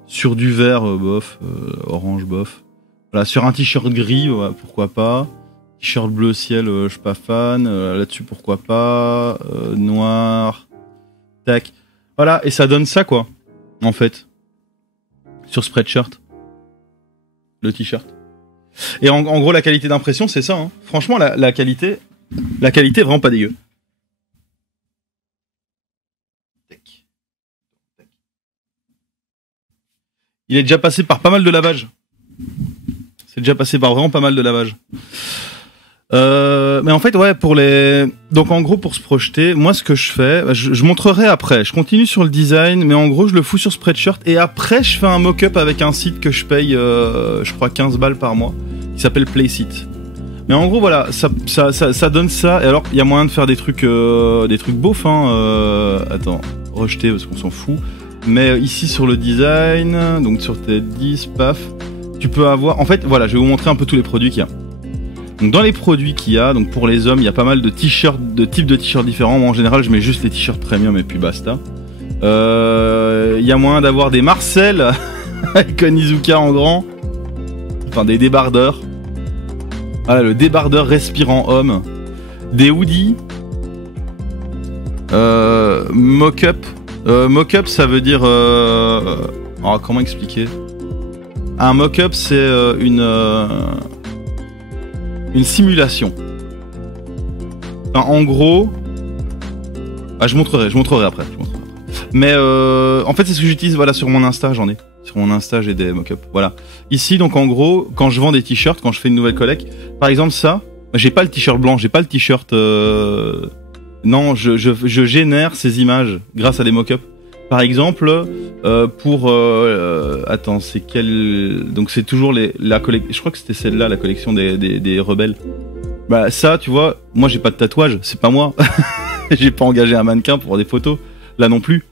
Sur du vert, bof, orange, bof. Voilà, sur un t-shirt gris, ouais, pourquoi pas. T-shirt bleu ciel, je suis pas fan. Là-dessus pourquoi pas. Noir. Tac. Voilà, et ça donne ça quoi, en fait. Sur Spreadshirt. Le t-shirt. Et en gros, la qualité d'impression, c'est ça. Hein. Franchement, la qualité est vraiment pas dégueu. Il est déjà passé par pas mal de lavage. C'est déjà passé par vraiment pas mal de lavage. Mais en fait, ouais, donc en gros, pour se projeter, moi, ce que je fais, je montrerai après. Je continue sur le design, mais en gros, je le fous sur Spreadshirt et après, je fais un mock-up avec un site que je paye, je crois, 15 balles par mois, qui s'appelle Playsit. Mais en gros, voilà, ça donne ça. Et alors, il y a moyen de faire des trucs beaufs, hein. Attends, rejeter parce qu'on s'en fout. Mais ici, sur le design, donc sur tes 10, paf, tu peux avoir. En fait, voilà, je vais vous montrer un peu tous les produits qu'il y a. Donc dans les produits qu'il y a, donc pour les hommes, il y a pas mal de t-shirts, de types de t-shirts différents. Moi en général, je mets juste les t-shirts premium et puis basta. Il y a moyen d'avoir des Marcel avec Onizuka en grand. Enfin des débardeurs. Voilà, le débardeur respirant homme. Des hoodies. Mock-up. Mock-up, ça veut dire... Alors, comment expliquer? Un mock-up, c'est une simulation. Enfin, en gros... Ah, je montrerai après. Mais en fait, c'est ce que j'utilise, voilà, sur mon Insta, j'en ai. Sur mon Insta, j'ai des mock-up. Voilà. Ici, donc en gros, quand je vends des t-shirts, quand je fais une nouvelle collecte, par exemple ça, j'ai pas le t-shirt blanc, j'ai pas le t-shirt... Non, je génère ces images grâce à des mock-up. Par exemple, pour... attends, c'est quel... Donc c'est toujours la collection... Je crois que c'était celle-là, la collection des rebelles. Bah ça, tu vois, moi j'ai pas de tatouage, c'est pas moi. J'ai pas engagé un mannequin pour des photos. Là non plus.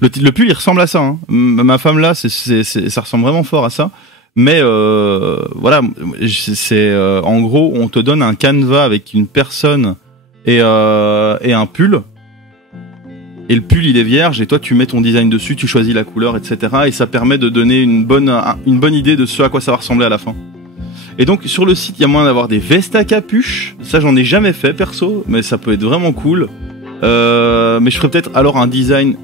Le pull, il ressemble à ça. Hein. Ma femme là, ça ressemble vraiment fort à ça. Mais voilà, c'est en gros, on te donne un canevas avec une personne et un pull. Et le pull, il est vierge, et toi, tu mets ton design dessus, tu choisis la couleur, etc. Et ça permet de donner une bonne idée de ce à quoi ça va ressembler à la fin. Et donc, sur le site, il y a moyen d'avoir des vestes à capuche. Ça, j'en ai jamais fait, perso, mais ça peut être vraiment cool. Mais je ferais peut-être alors un design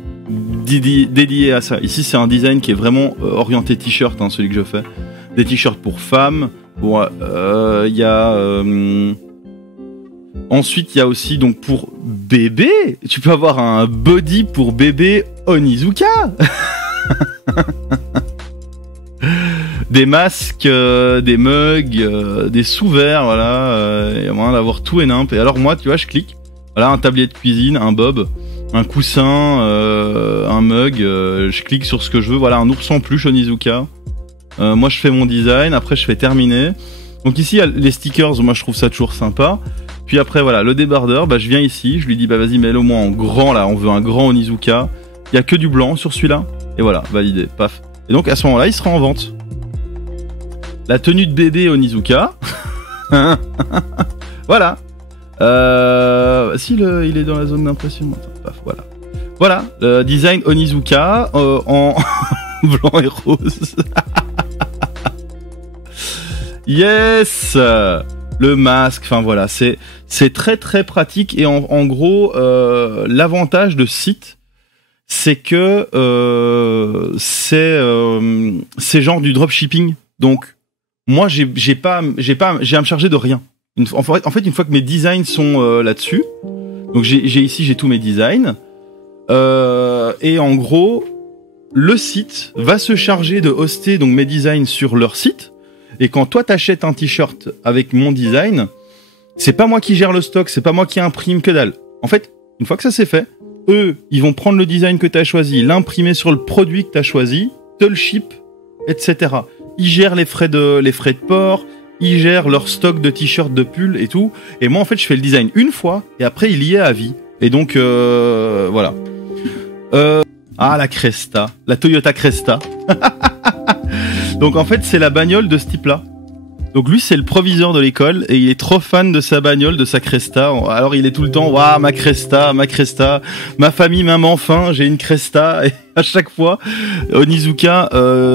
dédié à ça. Ici, c'est un design qui est vraiment orienté t-shirt, hein, celui que je fais. Des t-shirts pour femmes. Bon, y a... Ensuite, il y a aussi donc pour bébé, tu peux avoir un body pour bébé Onizuka. Des masques, des mugs, des sous-verts, voilà. Il y a moyen d'avoir tout et nimp. Et alors moi, tu vois, je clique. Voilà, un tablier de cuisine, un bob, un coussin, un mug. Je clique sur ce que je veux. Voilà, un ours en peluche Onizuka. Moi, je fais mon design. Après, je fais terminer. Donc ici, il y a les stickers. Moi, je trouve ça toujours sympa. Puis après, voilà, le débardeur, bah, je viens ici, je lui dis, bah, vas-y, mets-le au moins en grand, là, on veut un grand Onizuka. Il y a que du blanc sur celui-là. Et voilà, validé, paf. Et donc, à ce moment-là, il sera en vente. La tenue de bébé Onizuka. Voilà. Si, il est dans la zone d'impression. Attends, paf, voilà. Voilà, le design Onizuka, en blanc et rose. Yes! Le masque, enfin voilà, c'est très très pratique et en gros l'avantage de ce site, c'est que c'est genre du dropshipping. Donc moi j'ai à me charger de rien. En fait, une fois que mes designs sont là-dessus, donc j'ai tous mes designs et en gros le site va se charger de hoster donc mes designs sur leur site. Et quand toi t'achètes un t-shirt avec mon design, c'est pas moi qui gère le stock, c'est pas moi qui imprime, que dalle. En fait, une fois que ça c'est fait, eux, ils vont prendre le design que t'as choisi, l'imprimer sur le produit que t'as choisi, te le ship, etc. Ils gèrent les frais de port, ils gèrent leur stock de t-shirts, de pulls et tout. Et moi en fait, je fais le design une fois et après il y est à vie. Et donc voilà. La Cresta, la Toyota Cresta. Donc en fait c'est la bagnole de ce type-là. Donc lui c'est le proviseur de l'école et il est trop fan de sa bagnole, de sa Cresta. Alors il est tout le temps waouh ma Cresta, ma famille même enfin j'ai une Cresta. Et à chaque fois Onizuka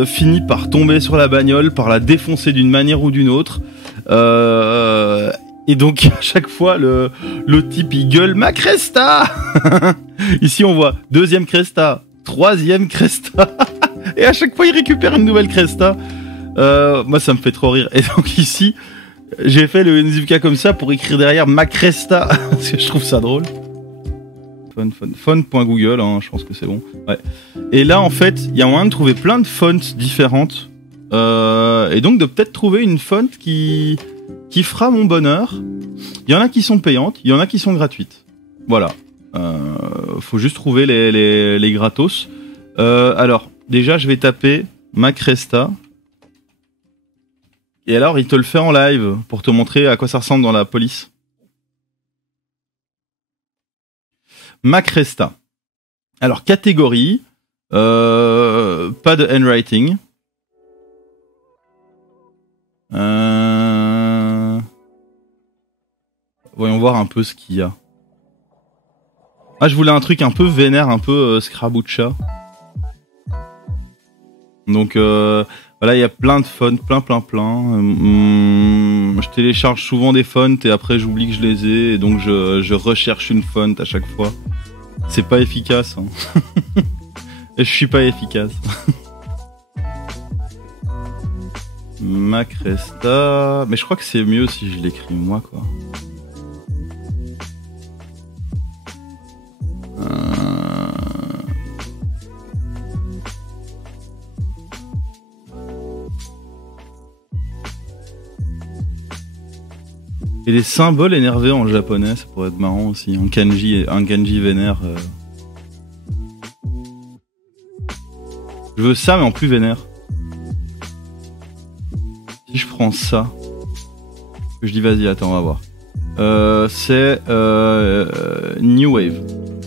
finit par tomber sur la bagnole, par la défoncer d'une manière ou d'une autre. Et donc à chaque fois le type il gueule ma Cresta. Ici on voit deuxième Cresta, troisième Cresta. Et à chaque fois, il récupère une nouvelle Cresta. Moi, ça me fait trop rire. Et donc ici, j'ai fait le Onizuka comme ça pour écrire derrière ma Cresta. Parce que je trouve ça drôle. Font.google, hein, je pense que c'est bon. Ouais. Et là, en fait, il y a moyen de trouver plein de fonts différentes. Et donc de peut-être trouver une font qui fera mon bonheur. Il y en a qui sont payantes, il y en a qui sont gratuites. Voilà. Faut juste trouver les gratos. Alors, déjà, je vais taper ma Cresta. Et alors, il te le fait en live pour te montrer à quoi ça ressemble dans la police. Ma Cresta. Alors, catégorie. Pas de handwriting. Voyons voir un peu ce qu'il y a. Ah, je voulais un truc un peu vénère, un peu Scrabucha. Donc voilà, il y a plein de fonts, plein. Je télécharge souvent des fonts et après j'oublie que je les ai et donc je recherche une font à chaque fois. C'est pas efficace. Hein. Et je suis pas efficace. Macresta... Mais je crois que c'est mieux si je l'écris moi, quoi. Et les symboles énervés en japonais, ça pourrait être marrant aussi. Un kanji vénère. Je veux ça, mais en plus vénère. Si je prends ça, je dis vas-y, attends, on va voir. C'est New Wave,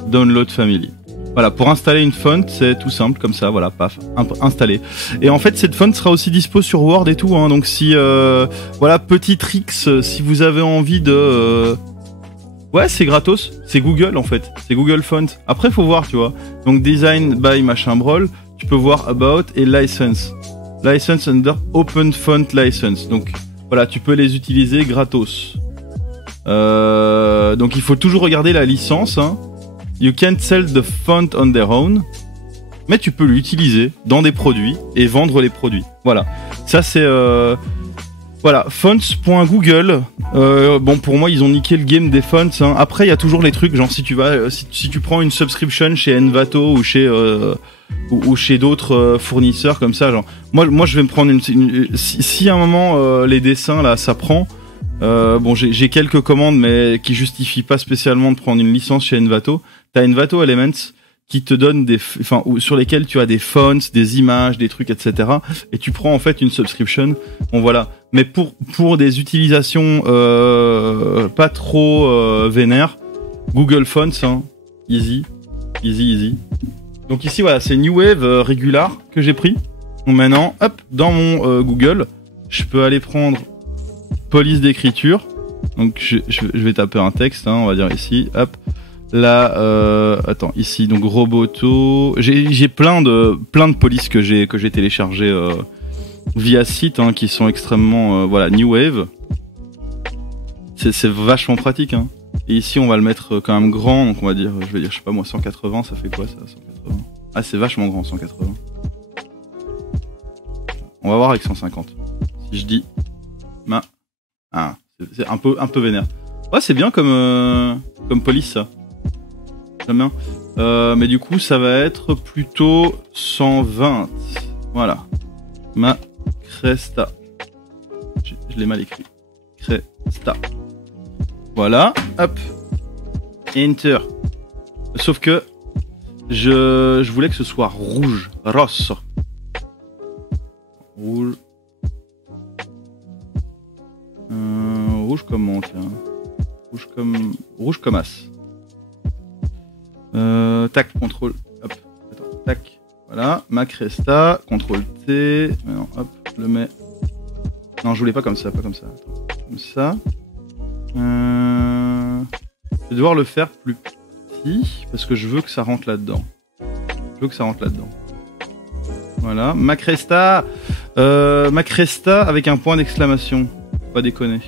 Download Family. Voilà, pour installer une font, c'est tout simple, comme ça, voilà, paf, installé. Et en fait, cette font sera aussi dispo sur Word et tout, hein, donc si, voilà, petit tricks, si vous avez envie de... Ouais, c'est gratos, c'est Google en fait, c'est Google Font. Après, faut voir, tu vois. Donc, design by machin brol, tu peux voir about et license. License under Open Font License. Donc, voilà, tu peux les utiliser gratos. Donc, il faut toujours regarder la licence, hein. You can't sell the font on their own, mais tu peux l'utiliser dans des produits et vendre les produits. Voilà. Ça c'est voilà, fonts.google. Bon, pour moi, ils ont niqué le game des fonts. Hein. Après, il y a toujours les trucs, genre si tu vas, si tu prends une subscription chez Envato ou chez d'autres fournisseurs comme ça, genre moi je vais me prendre si à un moment les dessins là ça prend. Bon, j'ai quelques commandes, mais qui justifient pas spécialement de prendre une licence chez Envato. T'as Envato Elements qui te donne sur lesquels tu as des fonts, des images, des trucs, etc. Et tu prends en fait une subscription. Bon voilà. Mais pour des utilisations pas trop vénères, Google Fonts, hein, easy. Donc ici voilà, c'est New Wave Regular que j'ai pris. Donc maintenant, hop, dans mon Google, je peux aller prendre police d'écriture. Donc je vais taper un texte, hein, on va dire ici, hop. Là, attends, ici, donc Roboto. J'ai plein de polices que j'ai téléchargées via site, hein, qui sont extrêmement, voilà, New Wave. C'est vachement pratique, hein. Et ici, on va le mettre quand même grand, donc on va dire, je vais dire, je sais pas moi, 180, ça fait quoi ça, 180? Ah, c'est vachement grand, 180. On va voir avec 150. Si je dis ah, c'est un peu vénère. Ouais, c'est bien comme police, ça. J'aime bien. Mais du coup, ça va être plutôt 120. Voilà. Macresta. Je l'ai mal écrit. Cresta. Voilà. Hop. Enter. Sauf que je voulais que ce soit rouge. Rosso. Rouge. Rouge comment, tiens. Rouge comme as. Tac, contrôle. Hop. Attends, tac. Voilà. Macresta. Contrôle T. Maintenant, hop, je le mets. Non, je voulais pas comme ça, pas comme ça. Attends, comme ça. Je vais devoir le faire plus petit parce que je veux que ça rentre là-dedans. Voilà. Macresta. Macresta avec un point d'exclamation. Pas déconner.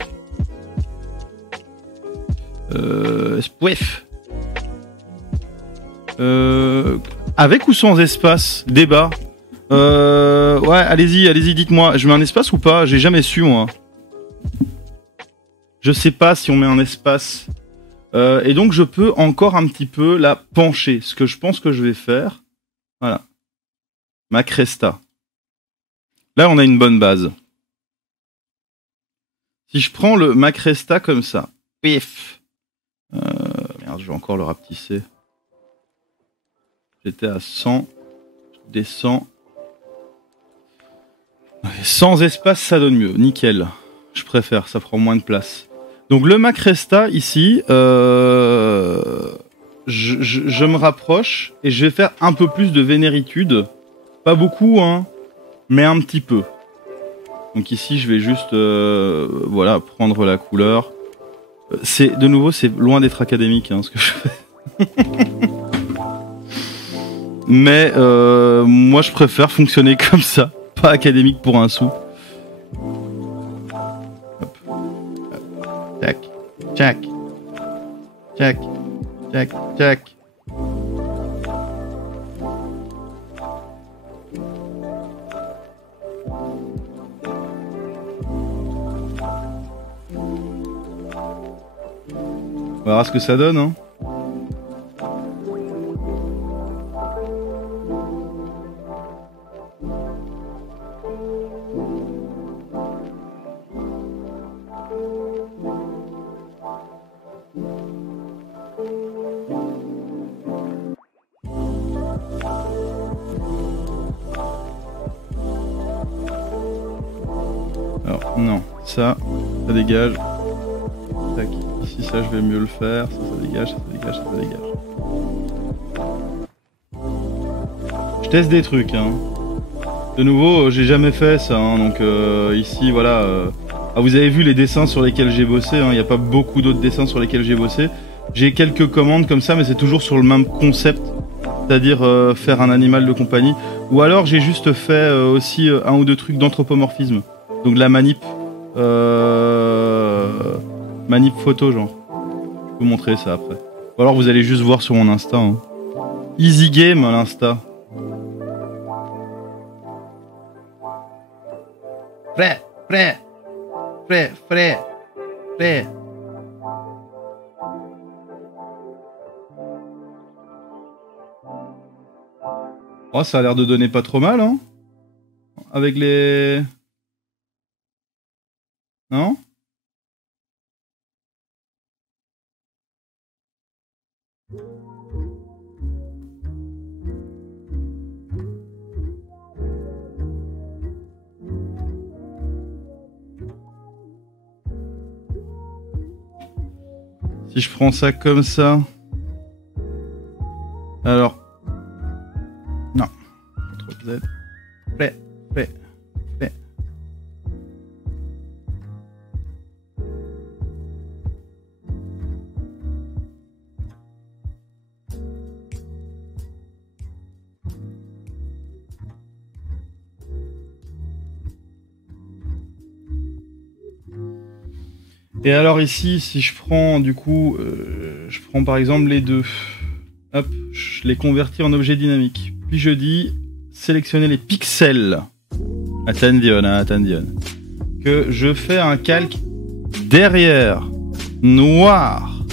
Spouef. Avec ou sans espace? Débat. Ouais, allez-y, dites-moi. Je mets un espace ou pas? J'ai jamais su, moi. Je sais pas si on met un espace. Et donc, je peux encore un petit peu la pencher. Ce que je pense que je vais faire. Voilà. Macresta. Là, on a une bonne base. Si je prends le Macresta comme ça. Pif. Merde, je vais encore le rapetisser. J'étais à 100. Je descends. Sans espace, ça donne mieux. Nickel. Je préfère, ça prend moins de place. Donc le Macresta, ici, je me rapproche et je vais faire un peu plus de vénéritude. Pas beaucoup, hein, mais un petit peu. Donc ici, je vais juste voilà, prendre la couleur. C'est de nouveau, c'est loin d'être académique ce que je fais. Mais moi je préfère fonctionner comme ça, pas académique pour un sou. Hop. Tac, tac, tac, tac, tac. On verra ce que ça donne, hein. Alors, non, ça dégage. Tac. Ici, ça, je vais mieux le faire. Ça dégage, ça dégage, ça dégage. Je teste des trucs, hein. De nouveau, j'ai jamais fait ça, hein, donc ici, voilà. Ah, vous avez vu les dessins sur lesquels j'ai bossé, hein. Il n'y a pas beaucoup d'autres dessins sur lesquels j'ai bossé. J'ai quelques commandes comme ça, mais c'est toujours sur le même concept. C'est-à-dire faire un animal de compagnie. Ou alors, j'ai juste fait aussi un ou deux trucs d'anthropomorphisme. Donc de la manip. Manip photo, genre. Je vais vous montrer ça après. Ou alors vous allez juste voir sur mon Insta. Hein. Easy game à l'Insta. Prêt. Oh, ça a l'air de donner pas trop mal, hein. Avec les... Non ? Si je prends ça comme ça... Alors... Non. CTRL Z. Prêt. Et alors ici, si je prends du coup, je prends par exemple les deux, hop, je les convertis en objets dynamiques. Puis je dis sélectionner les pixels. Attention, que je fais un calque derrière, noir,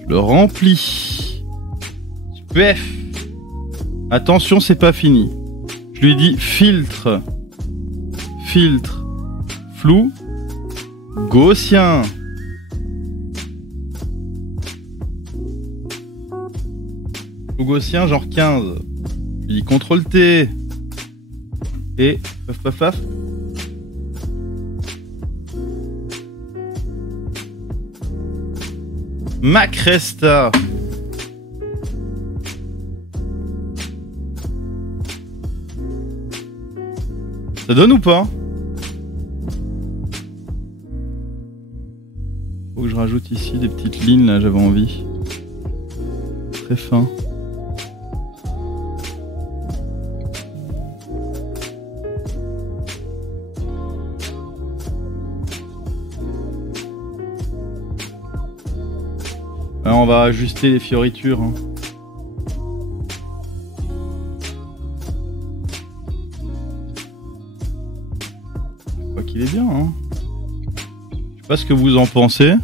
je le remplis. Bref, attention, c'est pas fini. Je lui dis filtre, flou. Gaussien. Flou gaussien genre 15. Je dis CTRL T. Et paf. Macresta. Ça donne ou pas? Faut que je rajoute ici des petites lignes, là, j'avais envie. Très fin. Là, on va ajuster les fioritures. Hein. Je crois qu'il est bien, hein. Je sais pas ce que vous en pensez.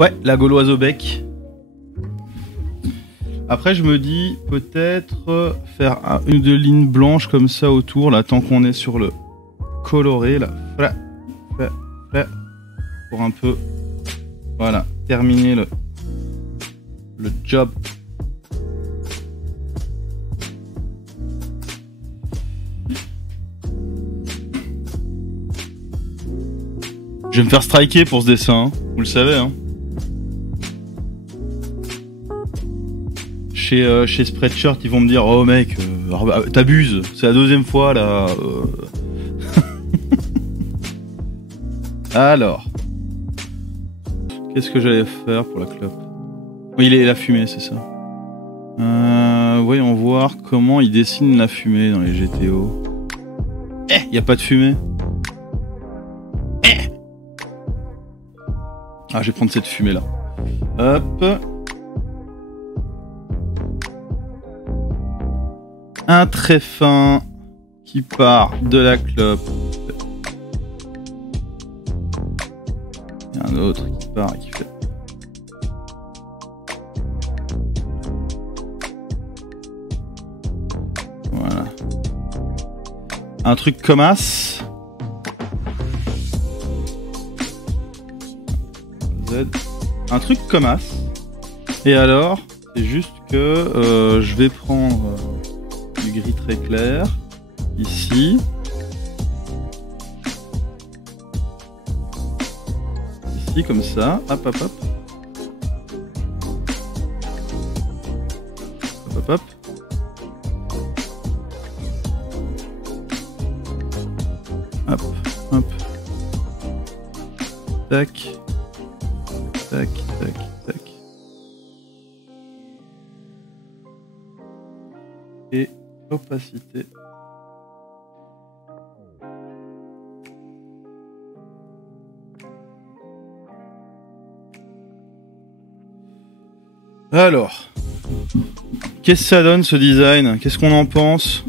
Ouais, la gauloise au bec. Après, je me dis peut-être faire une ou deux lignes blanches comme ça autour, là, tant qu'on est sur le coloré, là. Pour un peu, voilà, terminer le job. Je vais me faire striker pour ce dessin, hein. Vous le savez, hein. Chez Spreadshirt, ils vont me dire, oh mec, t'abuses, c'est la deuxième fois là. Alors, qu'est-ce que j'allais faire pour la clope? Oui, il est la fumée, c'est ça. Voyons voir comment il dessine la fumée dans les GTO. Y a pas de fumée. Ah, je vais prendre cette fumée là. Hop. Un trait fin qui part de la clope. Et un autre qui part et qui fait. Voilà. Un truc comme as. Z. Un truc comme as. Et alors, c'est juste que je vais prendre du gris très clair ici. Ici comme ça. Hop hop hop. Hop hop hop. Hop hop. Tac. Tac, tac, tac. Et opacité. Alors, qu'est-ce que ça donne ce design? Qu'est-ce qu'on en pense?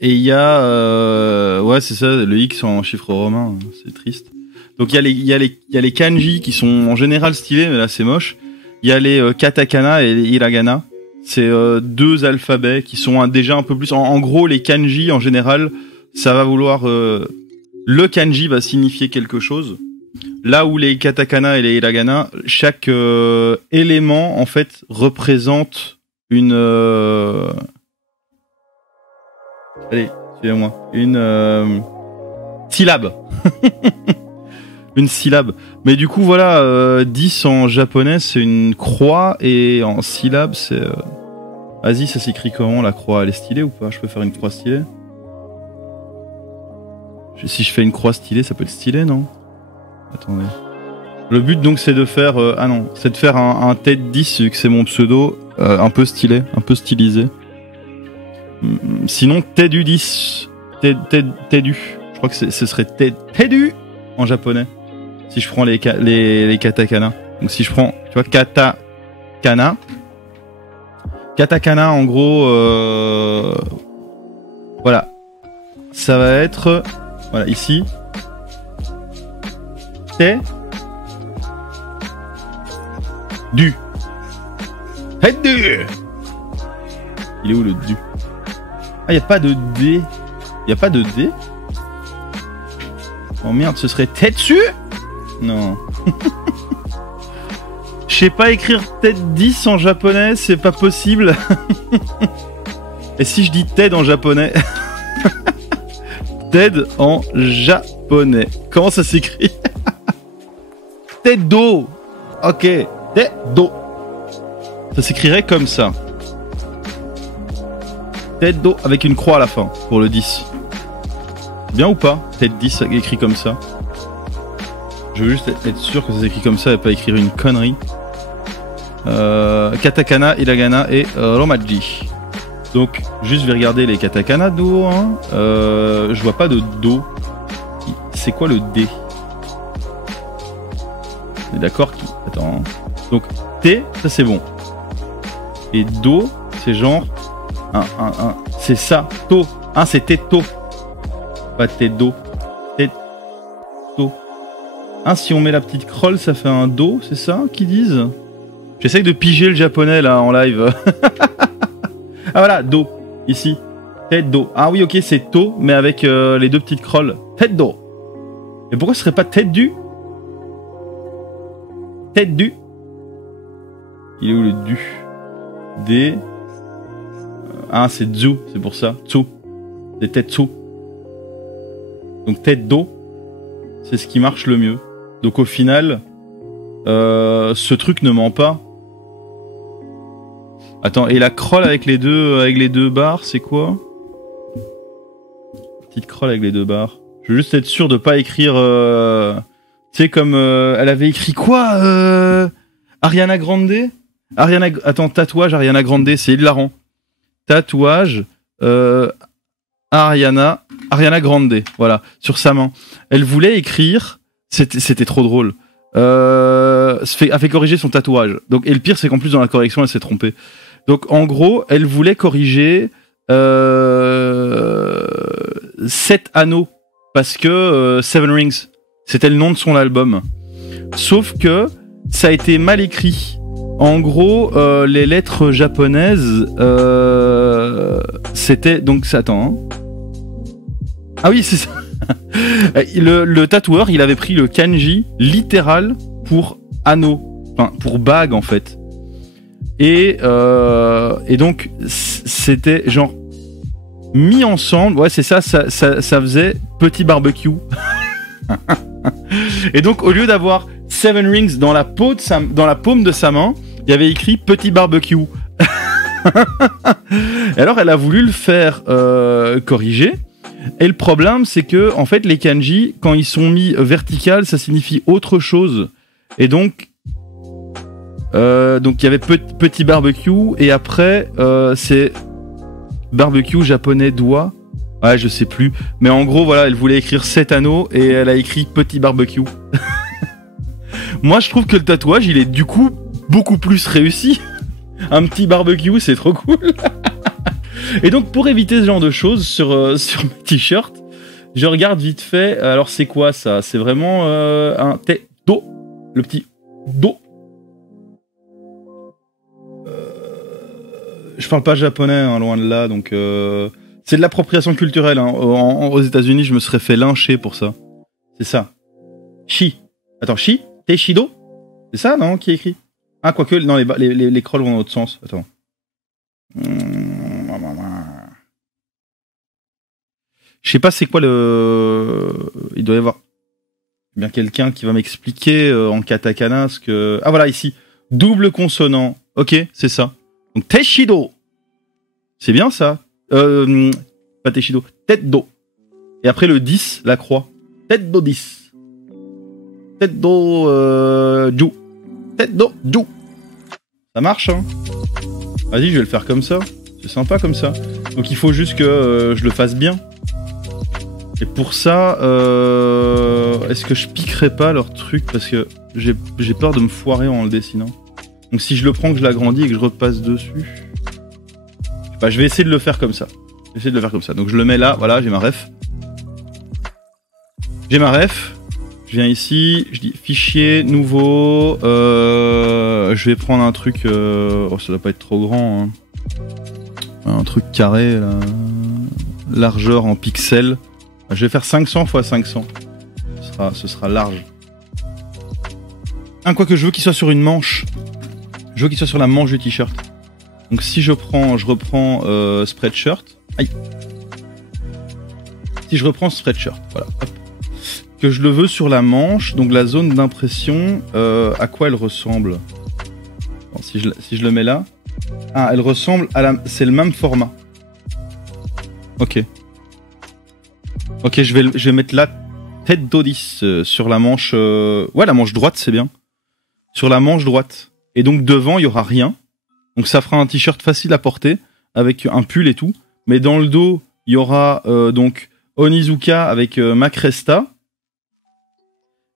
Et il y a, ouais, c'est ça, le X en chiffre romain, c'est triste. Donc il y a les kanji qui sont en général stylés, mais là c'est moche. Il y a les katakana et les hiragana. C'est deux alphabets qui sont déjà un peu plus. En gros, les kanji en général, ça va vouloir. Le kanji va signifier quelque chose. Là où les katakana et les hiragana, chaque élément en fait représente une. Allez, suivez-moi. Une syllabe. Une syllabe. Mais du coup, voilà, 10 en japonais, c'est une croix, et en syllabe, c'est... Vas-y, ça s'écrit comment, la croix? Elle est stylée ou pas? Je peux faire une croix stylée? Si je fais une croix stylée, ça peut être stylé, non? Attendez. Le but, donc, c'est de faire... ah non, c'est de faire un TED 10, vu que c'est mon pseudo, un peu stylé, un peu stylisé. Sinon, TEDU 10. TEDU. Je crois que ce serait TEDU en japonais. Si je prends les katakana. Donc si je prends, tu vois, katakana. Katakana, en gros, voilà. Ça va être, voilà, ici. Du. Du. Il est où le du? Ah, y a pas de D. Y a pas de D? Oh merde, ce serait Tetsu? Non. Je sais pas écrire TED 10 en japonais, c'est pas possible. Et si je dis TED en japonais? TED en japonais. Comment ça s'écrit? Tedo. Ok. Tedo. Ça s'écrirait comme ça. Tedo avec une croix à la fin pour le 10. Bien ou pas? TED 10 écrit comme ça. Je veux juste être sûr que ça s'écrit comme ça et pas écrire une connerie. Katakana, hiragana et romaji. Donc, juste je vais regarder les katakana do. Hein. Je vois pas de do. C'est quoi le D? On est d'accord qui... Attends. Donc, T, ça c'est bon. Et do, c'est genre... C'est ça. To. Hein, c'est teto. Pas tedo. Teto. Hein, si on met la petite crolle, ça fait un do, c'est ça qu'ils disent? J'essaye de piger le japonais là en live. Ah voilà, do, ici. Tête do. Ah oui, ok, c'est to, mais avec les deux petites crolles. Tête do. Mais pourquoi ce serait pas tête du? tête du. Il est où le du? Des. Ah, c'est Tzu, c'est pour ça. Tsu. Des Tetsu. Donc tête d'eau, c'est ce qui marche le mieux. Donc au final, ce truc ne ment pas. Attends, et la crawl avec les deux barres, c'est quoi? Petite crawl avec les deux barres. Je veux juste être sûr de pas écrire... tu sais, comme... elle avait écrit quoi Ariana Grande. Attends, tatouage Ariana Grande, c'est hilarant. Tatouage Ariana Grande, voilà, sur sa main. Elle voulait écrire... C'était trop drôle. A fait corriger son tatouage. Donc, et le pire, c'est qu'en plus, dans la correction, elle s'est trompée. Donc, en gros, elle voulait corriger 7 anneaux. Parce que Seven Rings, c'était le nom de son album. Sauf que ça a été mal écrit. En gros, les lettres japonaises, c'était... Donc, attends. Hein. Ah oui, c'est ça. Le tatoueur, il avait pris le kanji littéral pour anneau. Enfin, pour bague, en fait. Et donc, c'était genre... mis ensemble, ouais c'est ça faisait petit barbecue. Et donc au lieu d'avoir Seven Rings dans la paume de sa main, il y avait écrit petit barbecue. Et alors elle a voulu le faire corriger. Et le problème c'est que en fait les kanji quand ils sont mis vertical ça signifie autre chose. Et donc il y avait petit barbecue et après c'est barbecue japonais doigt. Ouais, je sais plus. Mais en gros, voilà, elle voulait écrire 7 anneaux et elle a écrit petit barbecue. Moi, je trouve que le tatouage, il est du coup beaucoup plus réussi. Un petit barbecue, c'est trop cool. Et donc, pour éviter ce genre de choses sur mes t-shirts, je regarde vite fait. Alors, c'est quoi ça? C'est vraiment un do. Le petit do. Je parle pas japonais, hein, loin de là, donc c'est de l'appropriation culturelle. Hein. Aux États-Unis, je me serais fait lyncher pour ça. C'est ça. Shi. Attends, Shi Teishido. C'est ça, non, qui est écrit? Ah, quoique, non, les crolls vont dans l'autre sens. Attends. Je sais pas c'est quoi le... Il doit y avoir bien quelqu'un qui va m'expliquer en katakana ce que... Ah, voilà, ici. Double consonant. Ok, c'est ça. Donc, Teishido. C'est bien, ça. Pas Teishido. Tête do. Et après, le 10, la croix. Tête do 10. Tête do ju. Tête do ju. Ça marche, hein. Vas-y, je vais le faire comme ça. C'est sympa comme ça. Donc, il faut juste que je le fasse bien. Et pour ça, est-ce que je piquerai pas leur truc? Parce que j'ai peur de me foirer en le dessinant. Donc si je le prends, que je l'agrandis et que je repasse dessus... Bah, je vais essayer de le faire comme ça. Donc je le mets là, voilà, j'ai ma ref. Je viens ici, je dis fichier, nouveau... je vais prendre un truc... Oh, ça doit pas être trop grand. Hein. Un truc carré, là. Largeur en pixels. Je vais faire 500 x 500. Ce sera large. Quoique je veux qu'il soit sur une manche. Je veux qu'il soit sur la manche du t-shirt. Donc si je reprends Spreadshirt. Aïe. Si je reprends Spreadshirt, voilà. Hop. Que je le veux sur la manche, donc la zone d'impression, à quoi elle ressemble? Bon, si je le mets là. Ah, elle ressemble à la... C'est le même format. Ok. Ok, je vais mettre la tête d'Odis sur la manche... Ouais, la manche droite, c'est bien. Sur la manche droite. Et donc devant, il y aura rien. Donc ça fera un t-shirt facile à porter, avec un pull et tout. Mais dans le dos, il y aura donc Onizuka avec Macresta.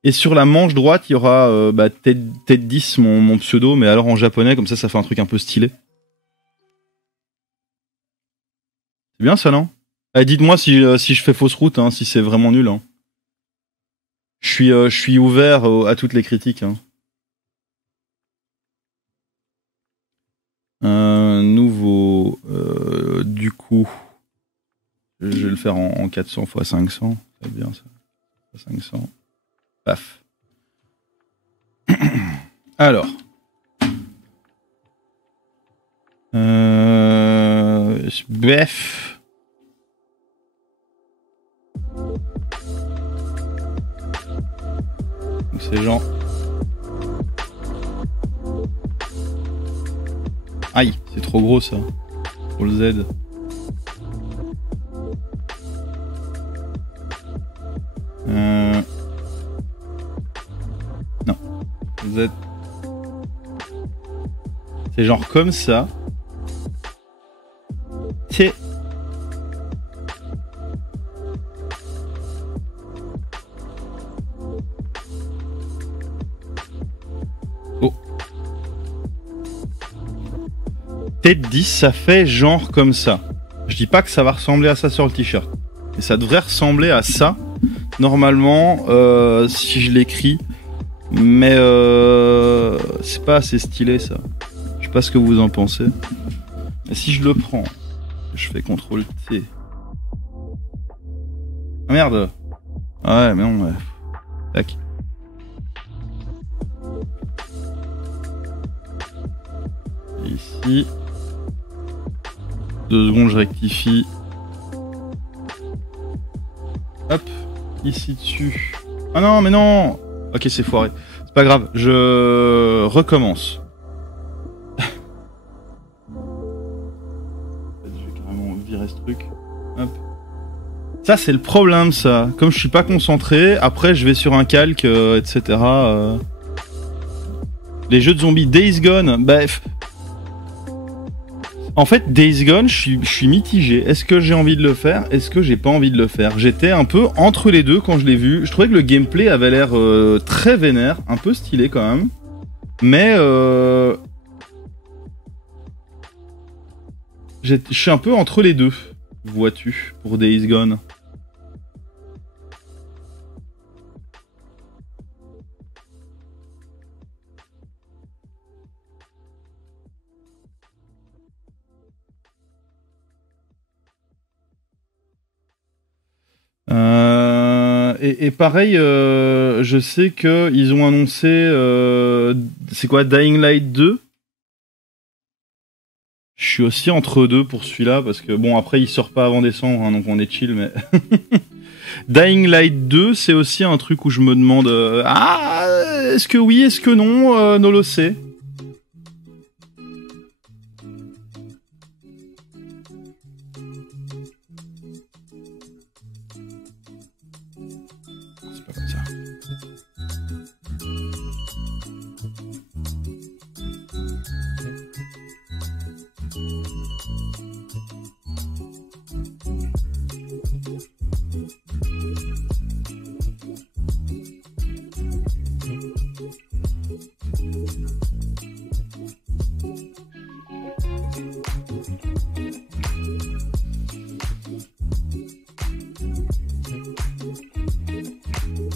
Et sur la manche droite, il y aura Ted 10, mon pseudo, mais alors en japonais, comme ça fait un truc un peu stylé. C'est bien ça, non? Allez, dites-moi si je fais fausse route, hein, si c'est vraiment nul. Hein. Je suis ouvert à toutes les critiques. Hein. Nouveau, du coup, je vais le faire en 400 x 500. C'est bien ça. 500. Paf. Alors. Bref. Donc c'est genre. Aïe, c'est trop gros ça. Pour le Z. Non. Z. C'est genre comme ça. C'est... Oh. Tête 10, ça fait genre comme ça. Je dis pas que ça va ressembler à ça sur le t-shirt. Mais ça devrait ressembler à ça. Normalement, si je l'écris. Mais c'est pas assez stylé ça. Je sais pas ce que vous en pensez. Mais si je le prends, je fais CTRL T. Ah merde. Ah ouais, mais non. Ouais. Tac. Ici. 2 secondes, je rectifie. Hop. Ici dessus. Ah non, mais non. Ok, c'est foiré. C'est pas grave, je recommence. Je vais carrément virer ce truc. Hop. Ça, c'est le problème, ça. Comme je suis pas concentré, après, je vais sur un calque, etc. Les jeux de zombies Days Gone, bref. En fait, Days Gone, je suis mitigé. Est-ce que j'ai envie de le faire? Est-ce que j'ai pas envie de le faire? J'étais un peu entre les deux quand je l'ai vu. Je trouvais que le gameplay avait l'air très vénère, un peu stylé quand même. Mais je suis un peu entre les deux, vois-tu, pour Days Gone. Et pareil, je sais qu'ils ont annoncé, c'est quoi, Dying Light 2? Je suis aussi entre deux pour celui-là, parce que bon, après il sort pas avant décembre, hein, donc on est chill, mais... Dying Light 2, c'est aussi un truc où je me demande, est-ce que oui, est-ce que non, Nolo sait.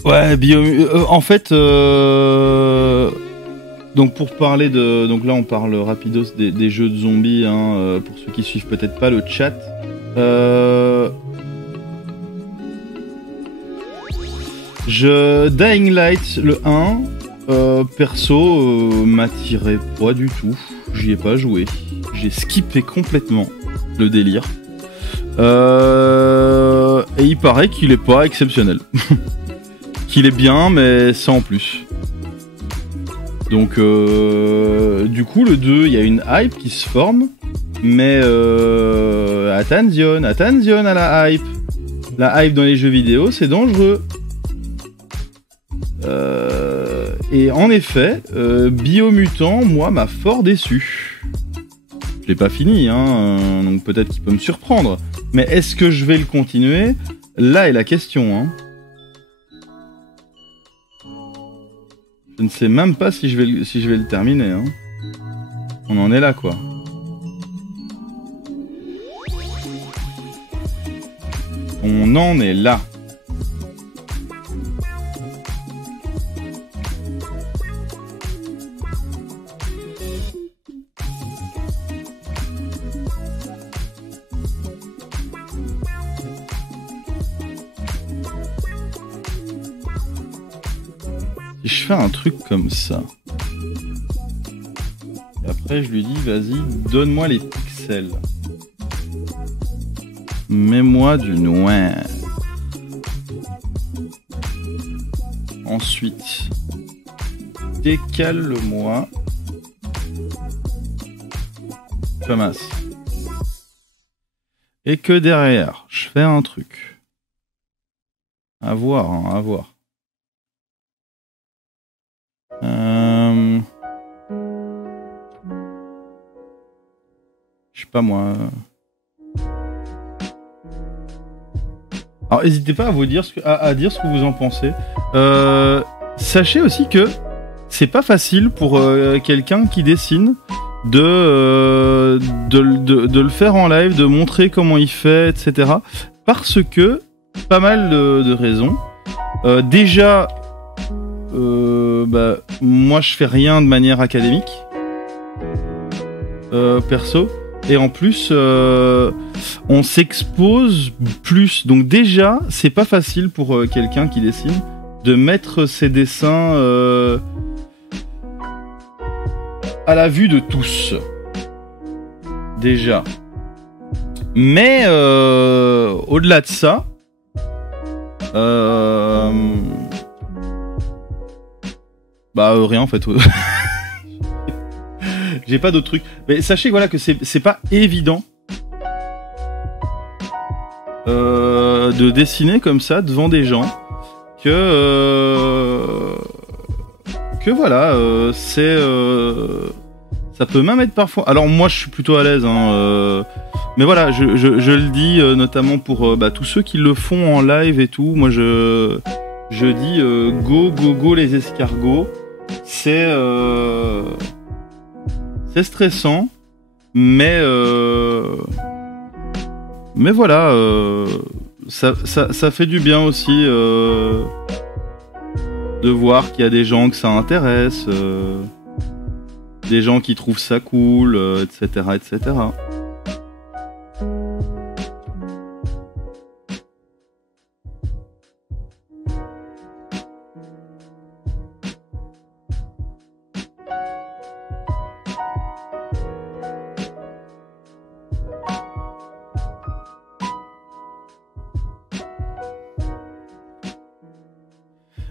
Ouais, en fait, donc pour parler de, donc là on parle rapidos des jeux de zombies, hein, pour ceux qui suivent peut-être pas le chat. Dying Light le 1, perso, m'attirait pas du tout. J'y ai pas joué. J'ai skippé complètement le délire. Et il paraît qu'il est pas exceptionnel. Qu'il est bien, mais sans plus. Donc, du coup, le 2, il y a une hype qui se forme, mais attention à la hype. La hype dans les jeux vidéo, c'est dangereux. Et en effet, Biomutant, moi, m'a fort déçu. Je l'ai pas fini, hein, donc peut-être qu'il peut me surprendre. Mais est-ce que je vais le continuer? Là est la question, hein. Je ne sais même pas si je vais le terminer, hein. On en est là, quoi. On en est là. Si je fais un truc comme ça... Après, je lui dis, vas-y, donne-moi les pixels. Mets-moi du noir. Ensuite, décale-le-moi. Comme ça. Et que derrière, je fais un truc. À voir, hein, à voir. Je sais pas moi. Alors n'hésitez pas à vous dire à dire ce que vous en pensez. Sachez aussi que c'est pas facile pour quelqu'un qui dessine de le faire en live, de montrer comment il fait, etc. Parce que pas mal de raisons. Déjà, moi je fais rien de manière académique, perso. Et en plus, on s'expose plus. Donc déjà, c'est pas facile pour quelqu'un qui dessine de mettre ses dessins à la vue de tous. Déjà. Mais au-delà de ça, rien en fait. J'ai pas d'autres trucs. Mais sachez voilà que c'est pas évident de dessiner comme ça devant des gens, que voilà, ça peut même être parfois. Alors moi je suis plutôt à l'aise, hein, mais voilà, je le dis notamment pour tous ceux qui le font en live et tout. Moi je dis go les escargots. C'est stressant, mais voilà, ça fait du bien aussi de voir qu'il y a des gens que ça intéresse, des gens qui trouvent ça cool, etc., etc.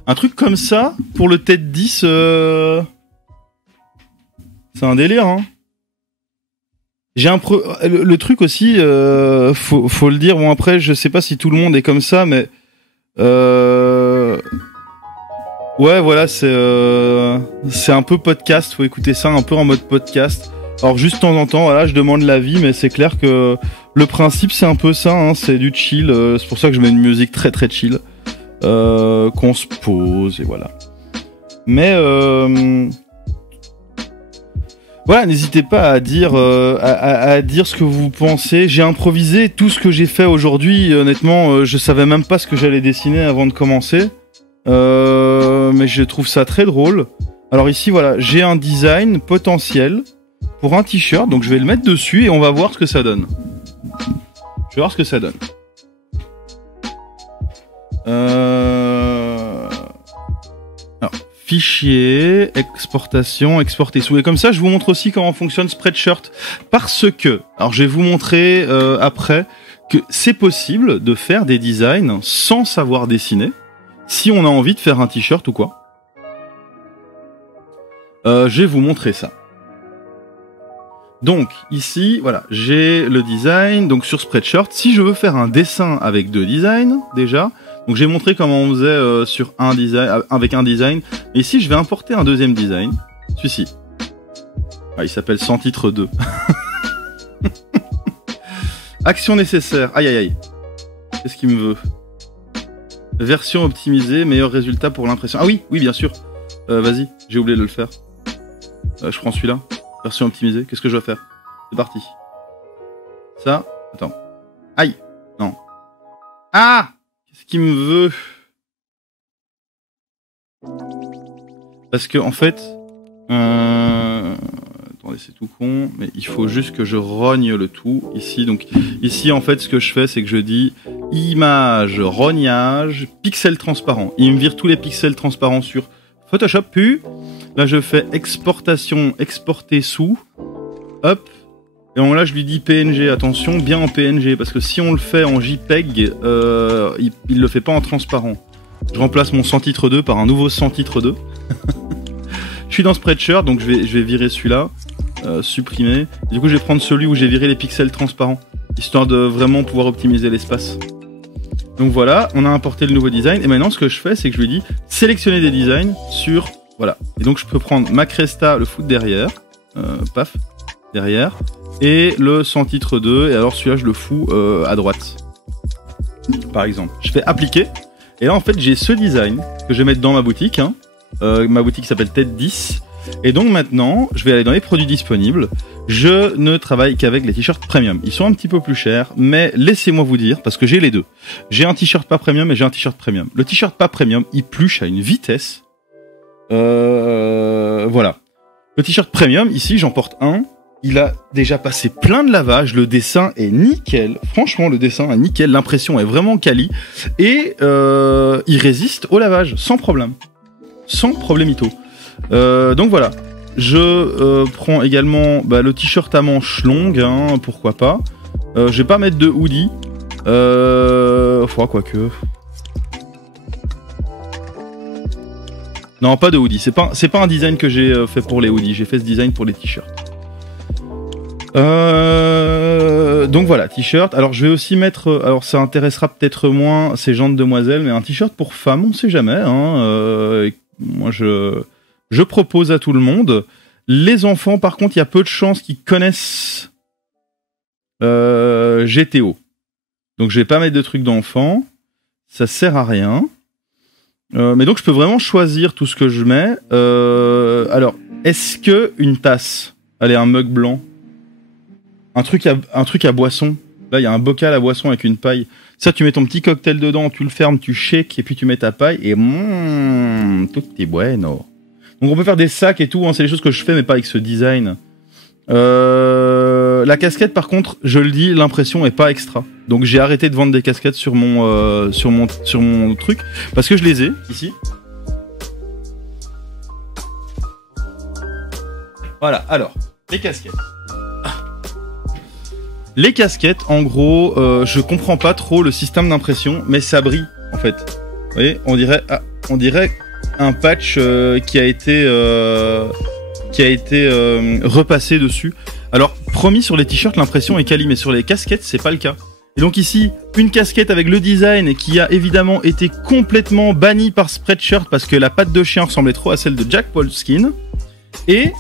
Un truc comme ça, pour le TED 10, c'est un délire, hein. Le truc aussi, faut le dire, bon après, je sais pas si tout le monde est comme ça, mais... Ouais, voilà, c'est un peu podcast, faut écouter ça un peu en mode podcast. Alors juste de temps en temps, voilà, je demande l'avis, mais c'est clair que le principe, c'est un peu ça, hein, c'est du chill, c'est pour ça que je mets une musique très très chill. Qu'on se pose et voilà. Mais voilà, n'hésitez pas à dire à dire ce que vous pensez. J'ai improvisé tout ce que j'ai fait aujourd'hui. Honnêtement, je savais même pas ce que j'allais dessiner avant de commencer. Mais je trouve ça très drôle. Alors ici, voilà, j'ai un design potentiel pour un t-shirt, donc je vais le mettre dessus et on va voir ce que ça donne. Je vais voir ce que ça donne. Alors, fichier, exportation, exporter sous. Et comme ça, je vous montre aussi comment fonctionne Spreadshirt. Parce que, alors je vais vous montrer après que c'est possible de faire des designs sans savoir dessiner, si on a envie de faire un t-shirt ou quoi. Je vais vous montrer ça. Donc ici, voilà, j'ai le design. Donc sur Spreadshirt, si je veux faire un dessin avec deux designs, déjà, donc j'ai montré comment on faisait sur un design, avec un design. Et ici, je vais importer un deuxième design, celui-ci. Ah, il s'appelle sans titre 2. Action nécessaire. Aïe aïe aïe. Qu'est-ce qu'il me veut? Version optimisée, meilleur résultat pour l'impression. Ah oui, oui, bien sûr. Vas-y, j'ai oublié de le faire. Je prends celui-là. Version optimisée. Qu'est-ce que je dois faire? C'est parti. Ça. Attends. Aïe. Non. Ah! Qu'est-ce qu'il me veut? Parce que, en fait... Attendez, c'est tout con. Mais il faut juste que je rogne le tout. Ici, donc... Ici, en fait, ce que je fais, c'est que je dis... Image, rognage, pixels transparents. Il me vire tous les pixels transparents sur Photoshop. Puis... Là, je fais exportation, exporter sous. hop. Et donc là, je lui dis PNG, attention, bien en PNG, parce que si on le fait en JPEG, il le fait pas en transparent. Je remplace mon sans titre 2 par un nouveau sans titre 2. Je suis dans Spreadshirt, donc je vais virer celui-là, supprimer. Du coup, je vais prendre celui où j'ai viré les pixels transparents, histoire de vraiment pouvoir optimiser l'espace. Donc voilà, on a importé le nouveau design, et maintenant ce que je fais, c'est que je lui dis sélectionner des designs sur... Voilà. Et donc je peux prendre ma Cresta, le foutre derrière, paf, derrière, et le sans titre 2, et alors celui-là je le fous à droite. Par exemple. Je fais appliquer, et là en fait j'ai ce design que je vais mettre dans ma boutique, hein. Ma boutique s'appelle Tête 10, et donc maintenant je vais aller dans les produits disponibles. Je ne travaille qu'avec les t-shirts premium. Ils sont un petit peu plus chers, mais laissez-moi vous dire, parce que j'ai les deux. J'ai un t-shirt pas premium et j'ai un t-shirt premium. Le t-shirt pas premium, il pluche à une vitesse. Voilà. Le t-shirt premium, ici j'en porte un. Il a déjà passé plein de lavage. Le dessin est nickel. Franchement, le dessin est nickel. L'impression est vraiment quali. Et il résiste au lavage, sans problème. Sans problémito. Donc voilà. Je prends également le t-shirt à manches longues, hein, pourquoi pas. Je vais pas mettre de hoodie. Faudra quoique. Non, pas de hoodie. C'est pas un design que j'ai fait pour les hoodies. J'ai fait ce design pour les t-shirts. Donc voilà, t-shirt. Alors je vais aussi mettre. Alors ça intéressera peut-être moins ces gens de demoiselles, mais un t-shirt pour femmes, on sait jamais. Hein. Moi je propose à tout le monde. Les enfants, par contre, il y a peu de chances qu'ils connaissent GTO. Donc je vais pas mettre de trucs d'enfants. Ça sert à rien. Mais donc je peux vraiment choisir tout ce que je mets. Alors, est-ce que une tasse, allez, un mug blanc, un truc à boisson. Là, il y a un bocal à boisson avec une paille. Ça, tu mets ton petit cocktail dedans, tu le fermes, tu shakes, et puis tu mets ta paille, et tout est bueno. Donc on peut faire des sacs et tout, hein, c'est des choses que je fais, mais pas avec ce design. La casquette, par contre, je le dis, l'impression est pas extra. Donc j'ai arrêté de vendre des casquettes sur mon truc, parce que je les ai, ici. Voilà, alors, les casquettes. Les casquettes, en gros, je comprends pas trop le système d'impression, mais ça brille, en fait. Vous voyez, on dirait un patch qui a été repassé dessus. Alors, promis, sur les t-shirts, l'impression est quali, mais sur les casquettes, c'est pas le cas. Et donc ici, une casquette avec le design qui a évidemment été complètement bannie par Spreadshirt parce que la patte de chien ressemblait trop à celle de Jack Wolfskin. Et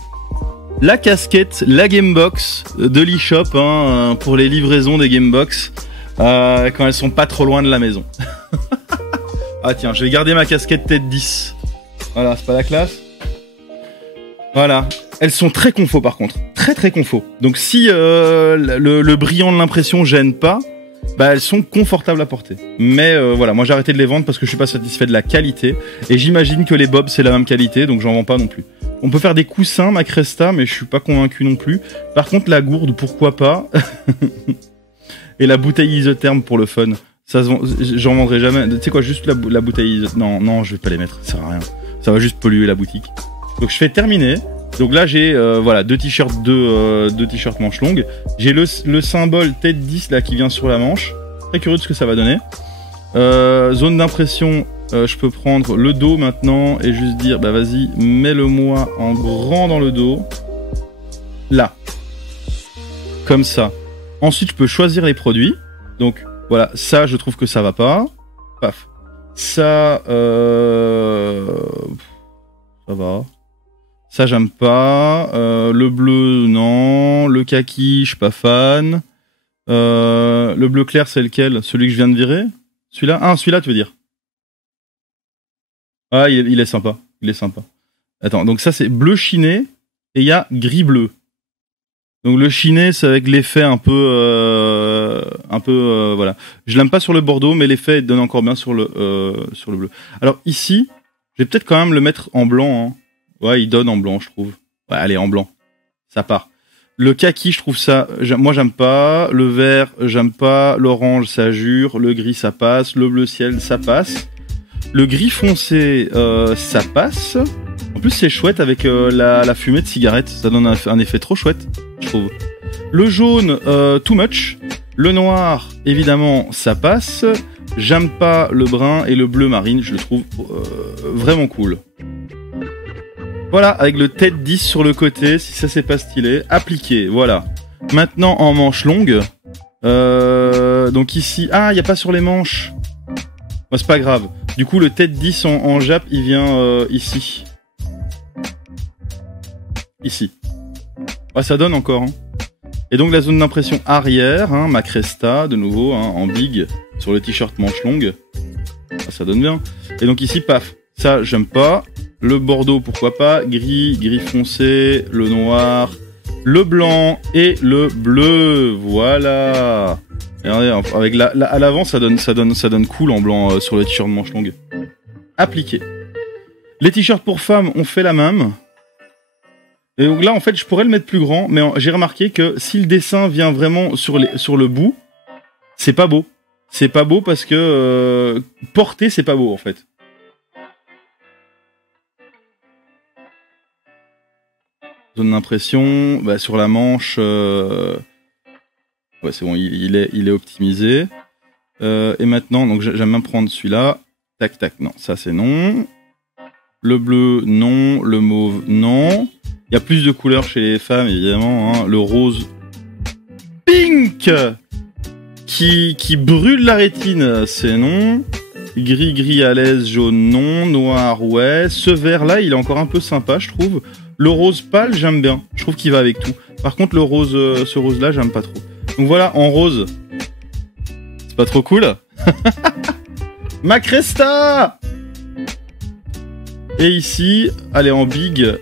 la casquette, la Gamebox de l'eShop, hein, pour les livraisons des Gamebox quand elles sont pas trop loin de la maison. Ah tiens, je vais garder ma casquette tête 10. Voilà, c'est pas la classe. Voilà. Elles sont très confo par contre. Très très confo. Donc si le brillant de l'impression gêne pas, bah elles sont confortables à porter. Mais voilà, moi j'ai arrêté de les vendre parce que je suis pas satisfait de la qualité. Et j'imagine que les bobs c'est la même qualité, donc j'en vends pas non plus. On peut faire des coussins, ma Cresta, mais je suis pas convaincu non plus. Par contre la gourde, pourquoi pas. Et la bouteille isotherme pour le fun. Ça se vend, j'en vendrai jamais. Tu sais quoi, juste la bouteille isotherme. Non, je vais pas les mettre, ça sert à rien. Ça va juste polluer la boutique. Donc je fais terminer. Donc là j'ai voilà, deux t-shirts manches longues. J'ai le symbole tête 10 là qui vient sur la manche. Très curieux de ce que ça va donner. Zone d'impression, je peux prendre le dos maintenant et juste dire bah vas-y, mets-le-moi en grand dans le dos. Là. Comme ça. Ensuite je peux choisir les produits. Donc voilà, ça je trouve que ça va pas. Paf. Ça ça va. Ça j'aime pas. Le bleu non. Le kaki je suis pas fan. Le bleu clair c'est lequel? Celui que je viens de virer? Celui-là? Ah, celui-là tu veux dire? Ah, il est sympa. Il est sympa. Attends, donc ça c'est bleu chiné et il y a gris bleu. Donc le chiné c'est avec l'effet un peu voilà. Je l'aime pas sur le bordeaux mais l'effet donne encore bien sur le bleu. Alors ici, je vais peut-être quand même le mettre en blanc, hein. Ouais, il donne en blanc, je trouve. Ouais, allez, en blanc. Ça part. Le kaki, je trouve ça... Moi, j'aime pas. Le vert, j'aime pas. L'orange, ça jure. Le gris, ça passe. Le bleu ciel, ça passe. Le gris foncé, ça passe. En plus, c'est chouette avec la fumée de cigarette. Ça donne un effet trop chouette. je trouve. Le jaune, too much. Le noir, évidemment, ça passe. J'aime pas le brun et le bleu marine, je le trouve vraiment cool. Voilà, avec le tête 10 sur le côté, si ça c'est pas stylé. Appliqué, voilà. Maintenant en manche longue. Donc ici... Ah, il n'y a pas sur les manches. Bon, c'est pas grave. Du coup, le tête 10 en Jap, il vient ici. Ici. Ah, ça donne encore. Hein. Et donc la zone d'impression arrière, hein, ma Cresta, de nouveau, hein, en big, sur le t-shirt manche longue. Ah, ça donne bien. Et donc ici, paf. Ça, j'aime pas. Le bordeaux, pourquoi pas. Gris, gris foncé, le noir, le blanc et le bleu. Voilà. Et regardez, avec à l'avant, ça donne cool en blanc sur le t-shirt manche longue. Appliqué. Les t-shirts pour femmes, on fait la même. Et donc là, en fait, je pourrais le mettre plus grand, mais j'ai remarqué que si le dessin vient vraiment sur le bout, c'est pas beau. C'est pas beau parce que porter, c'est pas beau, en fait. Zone d'impression, bah, sur la manche, ouais, c'est bon, il est optimisé. Et maintenant, donc j'aime bien prendre celui-là. Tac, tac, non, ça c'est non. Le bleu, non. Le mauve, non. Il y a plus de couleurs chez les femmes, évidemment. Hein. Le rose pink qui brûle la rétine, c'est non. Gris, gris à l'aise, jaune, non. Noir, ouais. Ce vert-là, il est encore un peu sympa, je trouve. Le rose pâle, j'aime bien. Je trouve qu'il va avec tout. Par contre, le rose, ce rose-là, j'aime pas trop. Donc voilà, en rose. C'est pas trop cool. Ma Cresta. Et ici, allez, en big,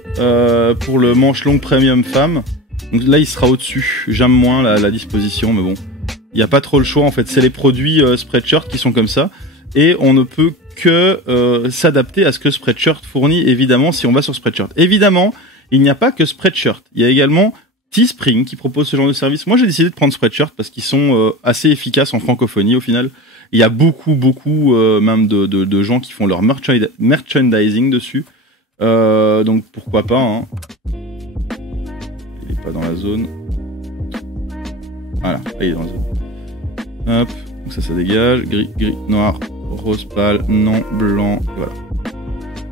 pour le manche longue premium femme. Donc là, il sera au-dessus. J'aime moins la disposition, mais bon. Il n'y a pas trop le choix, en fait. C'est les produits Spreadshirt qui sont comme ça. Et on ne peut que s'adapter à ce que Spreadshirt fournit, évidemment, si on va sur Spreadshirt. Évidemment, il n'y a pas que Spreadshirt. Il y a également Teespring qui propose ce genre de service. Moi, j'ai décidé de prendre Spreadshirt parce qu'ils sont assez efficaces en francophonie, au final. Il y a beaucoup même de gens qui font leur merchandising dessus. Donc, pourquoi pas, hein. Il n'est pas dans la zone. Voilà, il est dans la zone. Hop, donc ça dégage. Gris, gris, noir, rose pâle, non, blanc, voilà.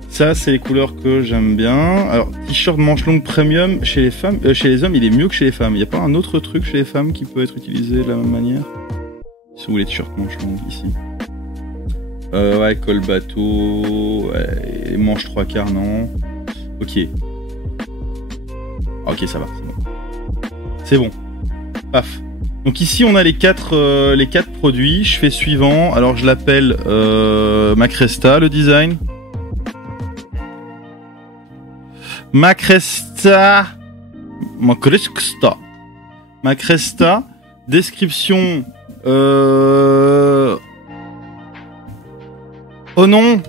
Ça, c'est les couleurs que j'aime bien. Alors, t-shirt manche longue premium chez les femmes, chez les hommes, il est mieux que chez les femmes. Il n'y a pas un autre truc chez les femmes qui peut être utilisé de la même manière? Ils sont où les t-shirts manche longue ici? Ouais, col bateau, ouais, les manches 3/4, non. Ok. Ok, ça va, c'est bon. C'est bon. Paf. Donc ici on a les quatre produits. Je fais suivant. Alors je l'appelle ma Cresta, le design. Ma Cresta. Ma Cresta. Ma Cresta. Description. Oh non.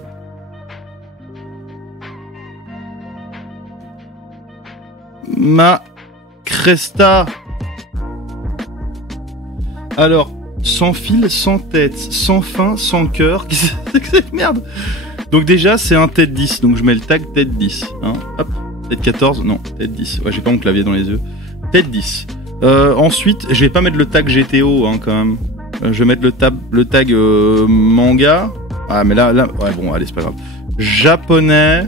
Ma Cresta. Alors, sans fil, sans tête, sans fin, sans cœur. Qu'est-ce que c'est que cette merde? Donc déjà, c'est un tête 10. Donc je mets le tag tête 10. Hein. Hop, tête 14. Non, tête 10. Ouais, j'ai pas mon clavier dans les yeux. Tête 10. Ensuite, je vais pas mettre le tag GTO, hein, quand même. Je vais mettre le tag manga. Ah, mais là... Ouais, bon, allez, c'est pas grave. Japonais.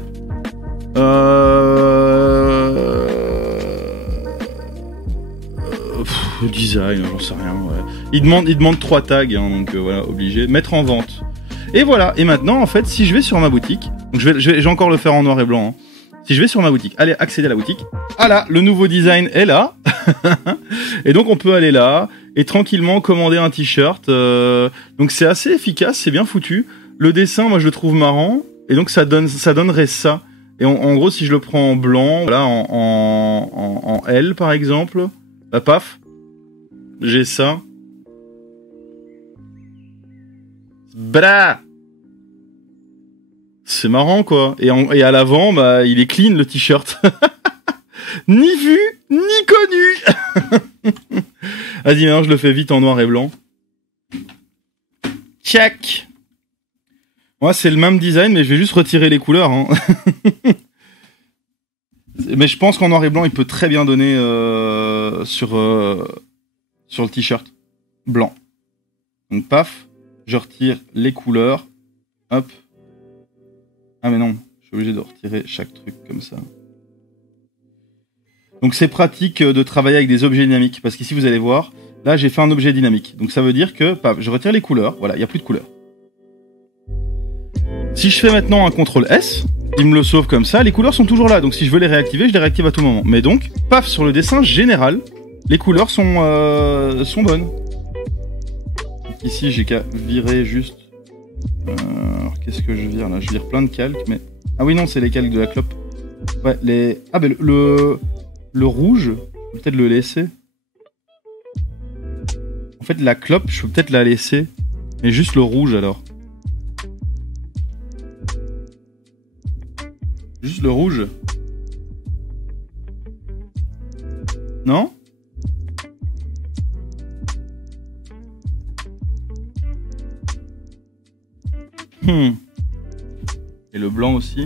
Design, j'en sais rien. Ouais. Il demande 3 tags, hein, donc voilà, obligé. Mettre en vente. Et voilà. Et maintenant, en fait, si je vais sur ma boutique, donc je vais encore le faire en noir et blanc. Hein. Si je vais sur ma boutique, allez accéder à la boutique. Ah là, le nouveau design est là. Et donc on peut aller là et tranquillement commander un t-shirt. Donc c'est assez efficace, c'est bien foutu. Le dessin, moi je le trouve marrant. Et donc ça donnerait ça. Et en gros, si je le prends en blanc, voilà, en L par exemple, bah, paf. J'ai ça. Bra. C'est marrant quoi. Et à l'avant, bah il est clean le t-shirt. Ni vu, ni connu. Vas-y, maintenant je le fais vite en noir et blanc. Check. Moi c'est le même design, mais je vais juste retirer les couleurs. Hein. Mais je pense qu'en noir et blanc, il peut très bien donner sur le t-shirt blanc. Donc paf, je retire les couleurs. Hop. Ah mais non, je suis obligé de retirer chaque truc comme ça. Donc c'est pratique de travailler avec des objets dynamiques. Parce qu'ici, vous allez voir, là, j'ai fait un objet dynamique. Donc ça veut dire que, paf, je retire les couleurs. Voilà, il n'y a plus de couleurs. Si je fais maintenant un CTRL S, il me le sauve comme ça. Les couleurs sont toujours là. Donc si je veux les réactiver, je les réactive à tout moment. Mais donc, paf, sur le dessin général, les couleurs sont bonnes. Donc ici, j'ai qu'à virer juste... alors, qu'est-ce que je vire là? Je vire plein de calques, mais... Ah oui, non, c'est les calques de la clope. Ouais, les... Ah, ben le rouge, je peux peut-être le laisser. En fait, la clope, je peux peut-être la laisser. Mais juste le rouge, alors. Juste le rouge. Non? Et le blanc aussi?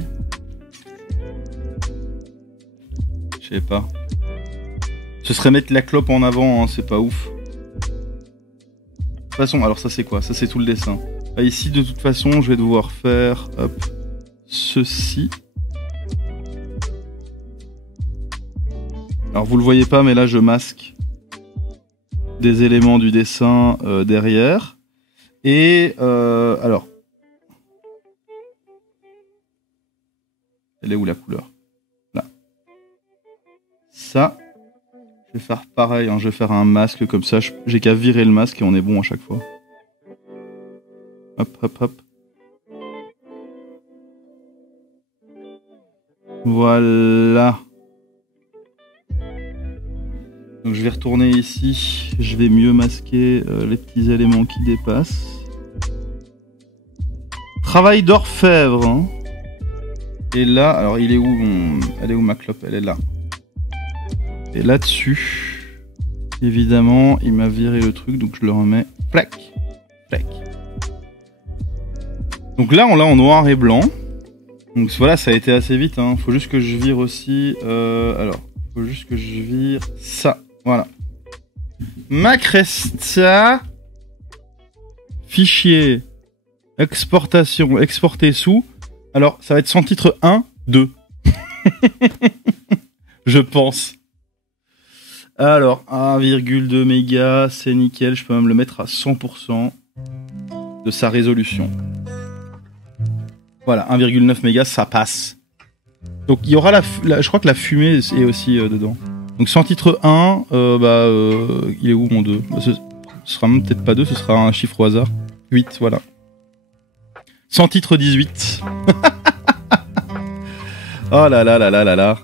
Je sais pas. Ce serait mettre la clope en avant, hein, c'est pas ouf. De toute façon, alors ça c'est quoi? Ça c'est tout le dessin. Bah, ici, de toute façon, je vais devoir faire hop, ceci. Alors vous le voyez pas, mais là je masque des éléments du dessin derrière. Et alors, elle est où la couleur? Là. Ça, je vais faire pareil, hein, je vais faire un masque comme ça. J'ai qu'à virer le masque et on est bon à chaque fois. Hop, hop, hop. Voilà. Donc je vais retourner ici, je vais mieux masquer les petits éléments qui dépassent. Travail d'orfèvre. Hein. Et là, alors il est où elle est où ma clope? Elle est là. Et là-dessus, évidemment, il m'a viré le truc, donc je le remets. Plac, plac. Donc là, on l'a en noir et blanc. Donc voilà, ça a été assez vite. Hein. Faut juste que je vire aussi. Alors, faut juste que je vire ça. Voilà. Macresta. Fichier. Exportation. Exporter sous. Alors, ça va être sans titre 1, 2. Je pense. Alors, 1,2 mégas, c'est nickel. Je peux même le mettre à 100% de sa résolution. Voilà, 1,9 mégas, ça passe. Donc, il y aura je crois que la fumée est aussi dedans. Donc, sans titre 1, il est où mon 2 Ce sera même peut-être pas 2, ce sera un chiffre au hasard. 8, voilà. Sans titre 18. Oh là là là là là là.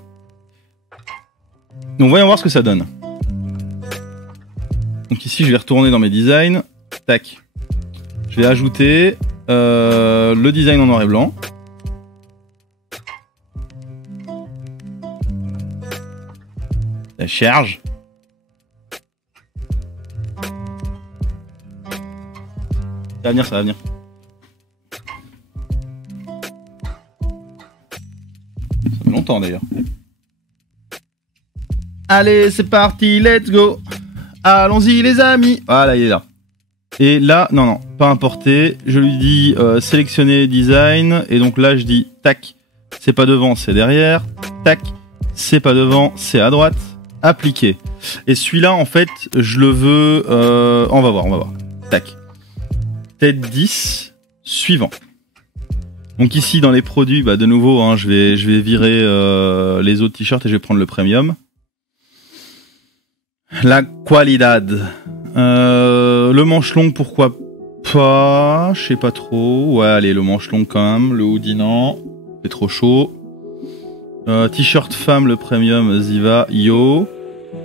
Donc, voyons voir ce que ça donne. Donc ici, je vais retourner dans mes designs. Tac. Je vais ajouter le design en noir et blanc. Ça charge. Ça va venir, ça va venir. Ça fait longtemps d'ailleurs. Allez, c'est parti, let's go. Allons-y les amis. Voilà, il est là. Et là, non, pas importer. Je lui dis sélectionner design. Et donc là, je dis tac, c'est pas devant, c'est derrière. Tac, c'est pas devant, c'est à droite. Appliquer. Et celui-là, en fait, je le veux... on va voir. Tac. Tête 10, suivant. Donc ici, dans les produits, bah, de nouveau, hein, je vais virer les autres t-shirts et je vais prendre le premium. La qualidad. Le manche long, pourquoi pas? Je sais pas trop. Ouais, allez, le manche long quand même. Le hoodie, non. C'est trop chaud. T-shirt femme, le premium, Ziva, yo.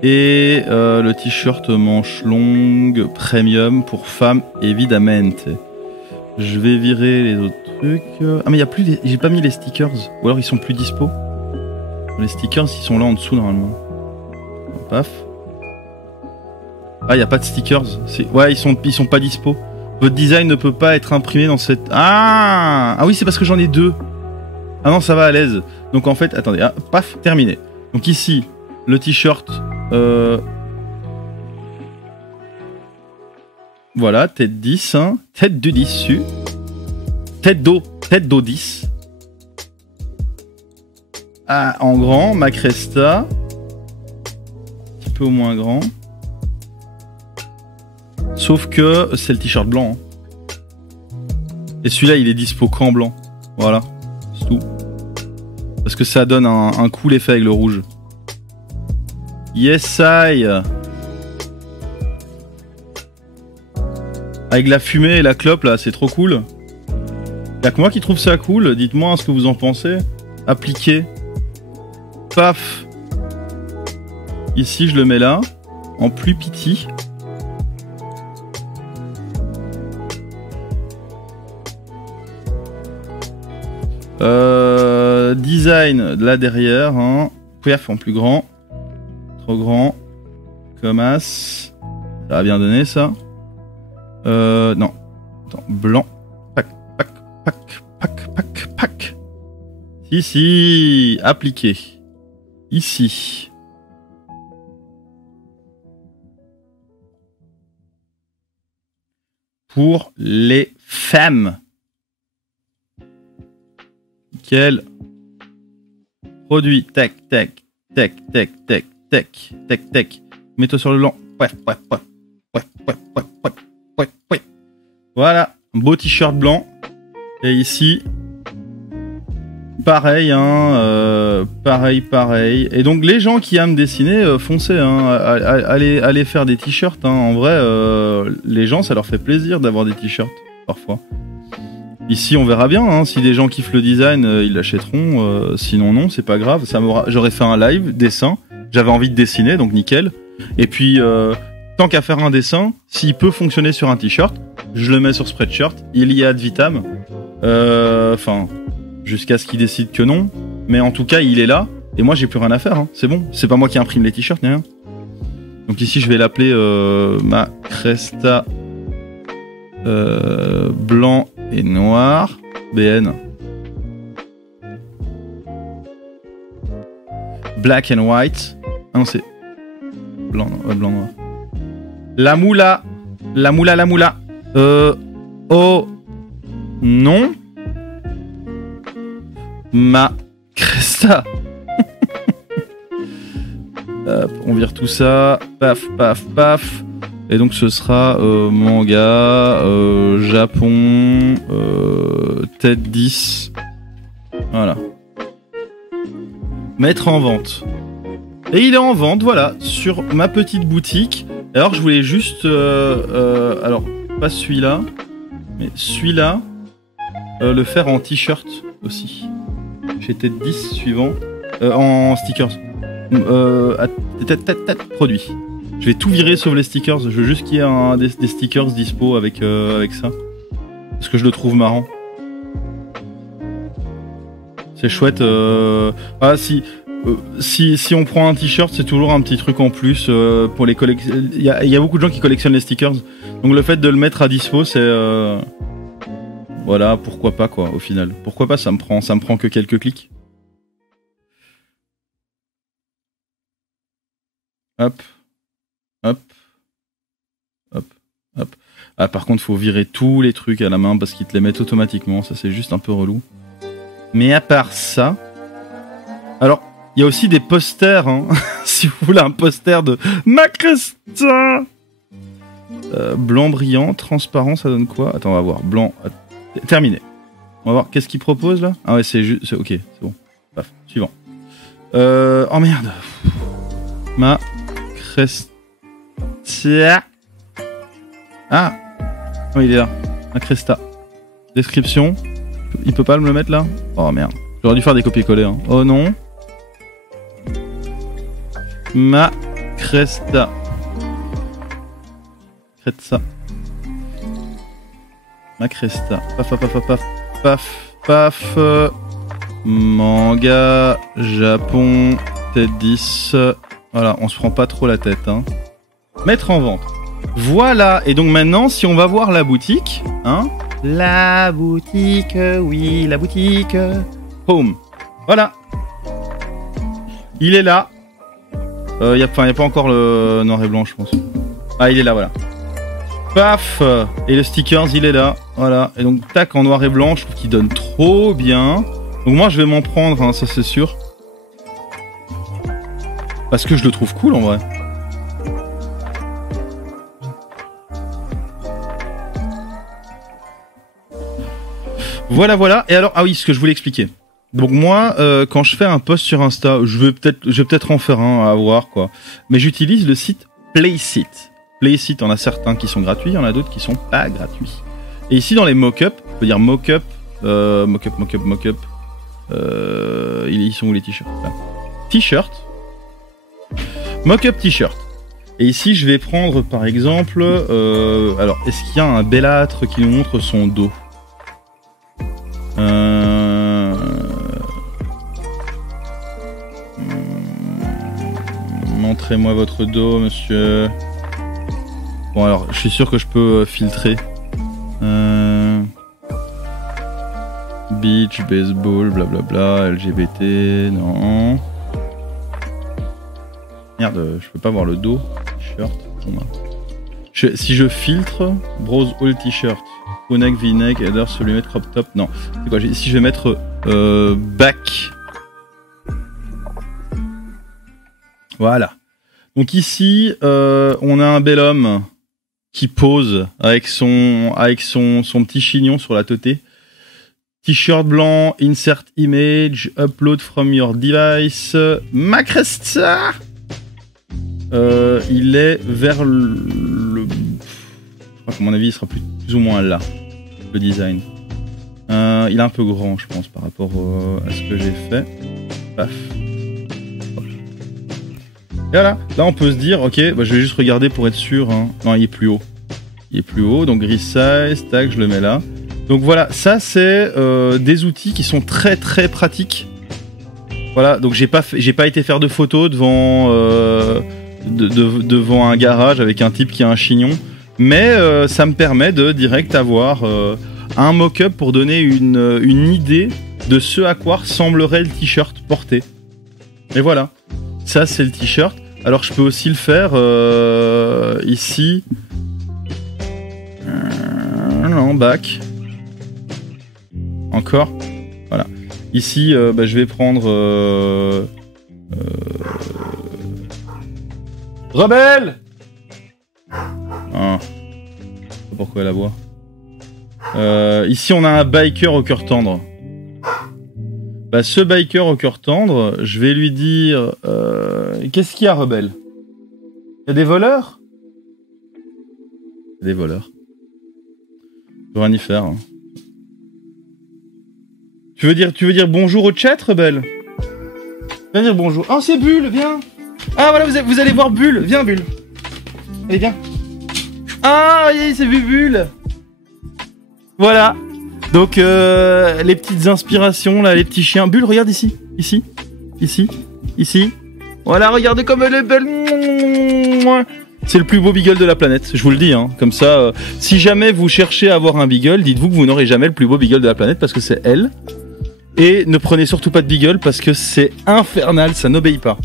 Et le t-shirt manche longue, premium pour femme, évidemment. Je vais virer les autres trucs. Ah, mais il y a plus j'ai pas mis les stickers. Ou alors ils sont plus dispo. Les stickers, ils sont là en dessous normalement. Paf. Ah, il n'y a pas de stickers. Ouais, ils sont pas dispo. Votre design ne peut pas être imprimé dans cette... Ah oui, c'est parce que j'en ai deux. Ah non, ça va à l'aise. Donc en fait, attendez, paf, terminé. Donc ici, le t-shirt... voilà, tête 10, hein, tête de 10 dessus. Tête d'eau 10. Ah, en grand, ma Cresta. Un petit peu moins grand. Sauf que c'est le t-shirt blanc. Hein. Et celui-là, il est dispo qu'en blanc. Voilà, c'est tout. Parce que ça donne un cool effet avec le rouge. Yes, I. Avec la fumée et la clope, là, c'est trop cool. Y'a que moi qui trouve ça cool. Dites-moi ce que vous en pensez. Appliquer. Paf. Ici, je le mets là. En plus petit. Design là derrière. Hein. Paf, en plus grand. Trop grand. Comme as. Ça va bien donner ça. Non. Attends, blanc. Pac, pac, pac, pac, pac, pac. Si, appliquer. Ici. Pour les femmes. Nickel. Produit. Tac, tac, tac, tac, tac, tac, tac, tac. Mets-toi sur le blanc. Ouais, ouais, ouais. Ouais, ouais, ouais, ouais. Ouais, ouais. Voilà, un beau t-shirt blanc. Et ici, pareil, hein, pareil. Et donc les gens qui aiment dessiner, foncez, hein, allez faire des t-shirts. Hein. En vrai, les gens, ça leur fait plaisir d'avoir des t-shirts parfois. Ici, on verra bien. Hein, si des gens kiffent le design, ils l'achèteront. Sinon, non, c'est pas grave. J'aurais fait un live dessin. J'avais envie de dessiner, donc nickel. Et puis. Tant qu'à faire un dessin, s'il peut fonctionner sur un t-shirt, je le mets sur Spreadshirt, il y a ad vitam. Enfin, jusqu'à ce qu'il décide que non. Mais en tout cas, il est là. Et moi, j'ai plus rien à faire. Hein. C'est bon. C'est pas moi qui imprime les t-shirts, ni rien. Donc ici, je vais l'appeler ma Cresta blanc et noir. BN. Black and white. Ah non, c'est blanc, noir. La moula. Oh. Non. Ma Cresta. Hop, on vire tout ça. Paf, paf, paf. Et donc ce sera manga, Japon, tête 10. Voilà. Mettre en vente. Et il est en vente, voilà, sur ma petite boutique. Alors je voulais juste... alors, pas celui-là, mais celui-là, le faire en t-shirt aussi. Chez tête 10 suivant. En stickers. Produit. Je vais tout virer sauf les stickers. Je veux juste qu'il y ait des stickers dispo avec ça. Parce que je le trouve marrant. C'est chouette. Ah si on prend un t-shirt, c'est toujours un petit truc en plus pour les collectionneurs. Il y a beaucoup de gens qui collectionnent les stickers. Donc le fait de le mettre à dispo, c'est... Voilà, pourquoi pas quoi, au final. Pourquoi pas, ça me prend que quelques clics. Hop. Hop. Hop. Hop. Ah, par contre, faut virer tous les trucs à la main parce qu'ils te les mettent automatiquement. Ça, c'est juste un peu relou. Mais à part ça... Alors, il y a aussi des posters, hein. Si vous voulez un poster de ma Cresta. Blanc brillant, transparent, ça donne quoi? Attends, on va voir. Blanc... Terminé. On va voir, qu'est-ce qu'il propose, là? Ah ouais, c'est juste... Ok, c'est bon. Paf, suivant. Oh merde. Ma Cresta... Ah, oh, il est là. Ma Cresta. Description. Il peut pas me le mettre là? Oh merde. J'aurais dû faire des copier-coller. Hein. Oh non. Ma Cresta. Cresta. Ma Cresta. Paf, paf, paf, paf, paf, paf. Manga. Japon. Tête 10. Voilà, on se prend pas trop la tête. Hein. Mettre en vente. Voilà. Et donc maintenant, si on va voir la boutique, hein. La boutique, oui, la boutique. Home. Voilà. Il est là. Y a pas encore le noir et blanc, je pense. Ah, il est là, voilà. Paf. Et le stickers, il est là. Voilà. Et donc, tac, en noir et blanc, je trouve qu'il donne trop bien. Donc moi, je vais m'en prendre, hein, ça c'est sûr. Parce que je le trouve cool, en vrai. Voilà, voilà. Et alors, ah oui, ce que je voulais expliquer. Donc moi, quand je fais un post sur Insta, je vais peut-être en faire un à voir, quoi. Mais j'utilise le site Playsit. Playsit, on a certains qui sont gratuits, il y en a d'autres qui sont pas gratuits. Et ici, dans les mock-up, on peut dire mock-up, mock-up. Ils sont où les t-shirts? T-shirt. Mock-up t-shirt. Et ici, je vais prendre, par exemple, alors, est-ce qu'il y a un bellâtre qui nous montre son dos? Montrez-moi votre dos, monsieur. Bon, alors, je suis sûr que je peux filtrer. Beach, baseball, blablabla, LGBT, non. Merde, je peux pas voir le dos. T-shirt. Bon, si je filtre, browse all t-shirt. O-neck, V-neck, header, sublimate, crop top. Non. C'est quoi? Si je vais mettre back. Voilà. Donc ici, on a un bel homme qui pose avec son petit chignon sur la teuté. T-shirt blanc, insert image, upload from your device. Macresta. Il est vers le. Je crois qu'à mon avis, il sera plus ou moins là, le design. Il est un peu grand, je pense, par rapport à ce que j'ai fait. Paf. Et voilà, là on peut se dire, ok, bah, je vais juste regarder pour être sûr. Hein. Non, il est plus haut. Il est plus haut, donc gris size, tac, je le mets là. Donc voilà, ça c'est des outils qui sont très très pratiques. Voilà, donc j'ai pas été faire de photos devant devant un garage avec un type qui a un chignon, mais ça me permet de direct avoir un mock-up pour donner une idée de ce à quoi ressemblerait le t-shirt porté. Et voilà, ça c'est le t-shirt. Alors je peux aussi le faire ici. Non, back. Encore. Voilà. Ici, bah, je vais prendre... Rebelle. Ah. Je sais pas pourquoi elle aboie. Ici, on a un biker au cœur tendre. Bah, ce biker au cœur tendre, je vais lui dire... Qu'est-ce qu'il y a, Rebelle? Il y a des voleurs? Il y a des voleurs. Je peux rien y faire. Hein. Tu veux dire bonjour au chat, Rebelle? Viens dire bonjour. Oh, c'est Bulle, viens. Ah, voilà, vous allez voir Bulle. Viens, Bulle. Allez, viens. Ah, c'est Bulle. Voilà. Donc, les petites inspirations, là, les petits chiens. Bulle, regarde ici. Ici. Ici. Ici. Voilà, regardez comme elle est belle. C'est le plus beau beagle de la planète, je vous le dis. Hein. Comme ça, si jamais vous cherchez à avoir un beagle, dites-vous que vous n'aurez jamais le plus beau beagle de la planète parce que c'est elle. Et ne prenez surtout pas de beagle parce que c'est infernal, ça n'obéit pas.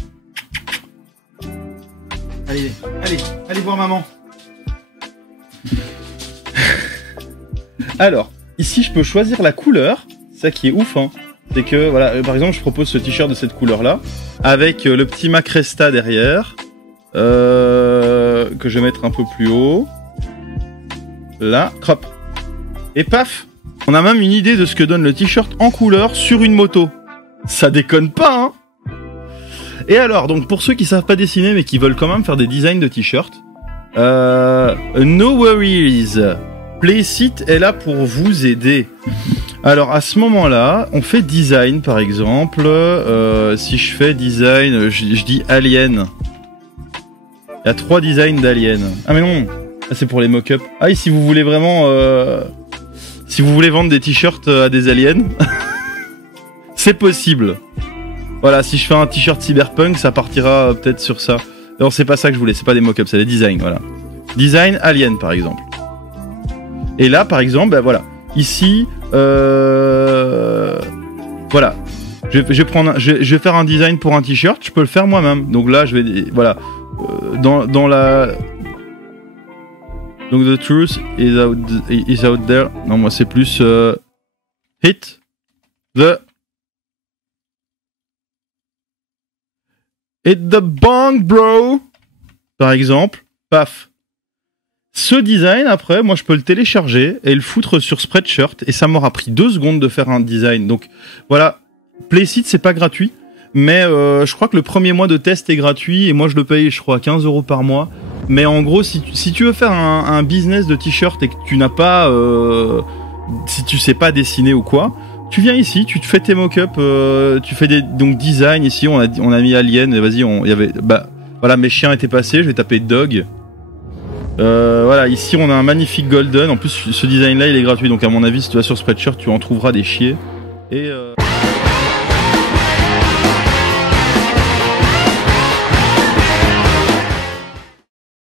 Allez voir maman. Alors, ici je peux choisir la couleur, ça qui est ouf. Hein. C'est que, voilà, par exemple, je propose ce t-shirt de cette couleur-là, avec le petit Macresta derrière. Que je vais mettre un peu plus haut. Là, crop. Et paf, on a même une idée de ce que donne le t-shirt en couleur sur une moto. Ça déconne pas, hein. Et alors, donc pour ceux qui savent pas dessiner mais qui veulent quand même faire des designs de t-shirt, no worries. Playsit est là pour vous aider. Alors à ce moment-là, on fait design par exemple. Si je fais design, je dis alien. Il y a 3 designs d'aliens. Ah mais non, c'est pour les mock-up. Ah et si vous voulez vraiment... si vous voulez vendre des t-shirts à des aliens, c'est possible. Voilà, si je fais un t-shirt cyberpunk, ça partira peut-être sur ça. Non, c'est pas ça que je voulais, c'est pas des mock-ups, c'est des designs, voilà. Design alien par exemple. Et là par exemple, ben voilà. Ici, voilà. je vais faire un design pour un t-shirt, je peux le faire moi-même. Donc là, je vais, voilà, dans la, donc the truth is out there. Non, moi c'est plus hit the bong, bro. Par exemple, paf. Ce design, après, moi, je peux le télécharger et le foutre sur Spreadshirt et ça m'aura pris 2 secondes de faire un design. Donc, voilà. Playseed, c'est pas gratuit, mais je crois que le premier mois de test est gratuit et moi, je le paye, je crois, 15 € par mois. Mais en gros, si tu veux faire un business de t-shirt et que tu n'as pas... si tu sais pas dessiner ou quoi, tu viens ici, tu te fais tes mock-up, tu fais des donc design. Ici, on a mis Alien, et vas-y, il y avait... Bah, voilà, mes chiens étaient passés, je vais taper Dog. Voilà, ici on a un magnifique golden. En plus, ce design là il est gratuit, donc à mon avis, si tu vas sur Spreadshirt, tu en trouveras des chiés. Et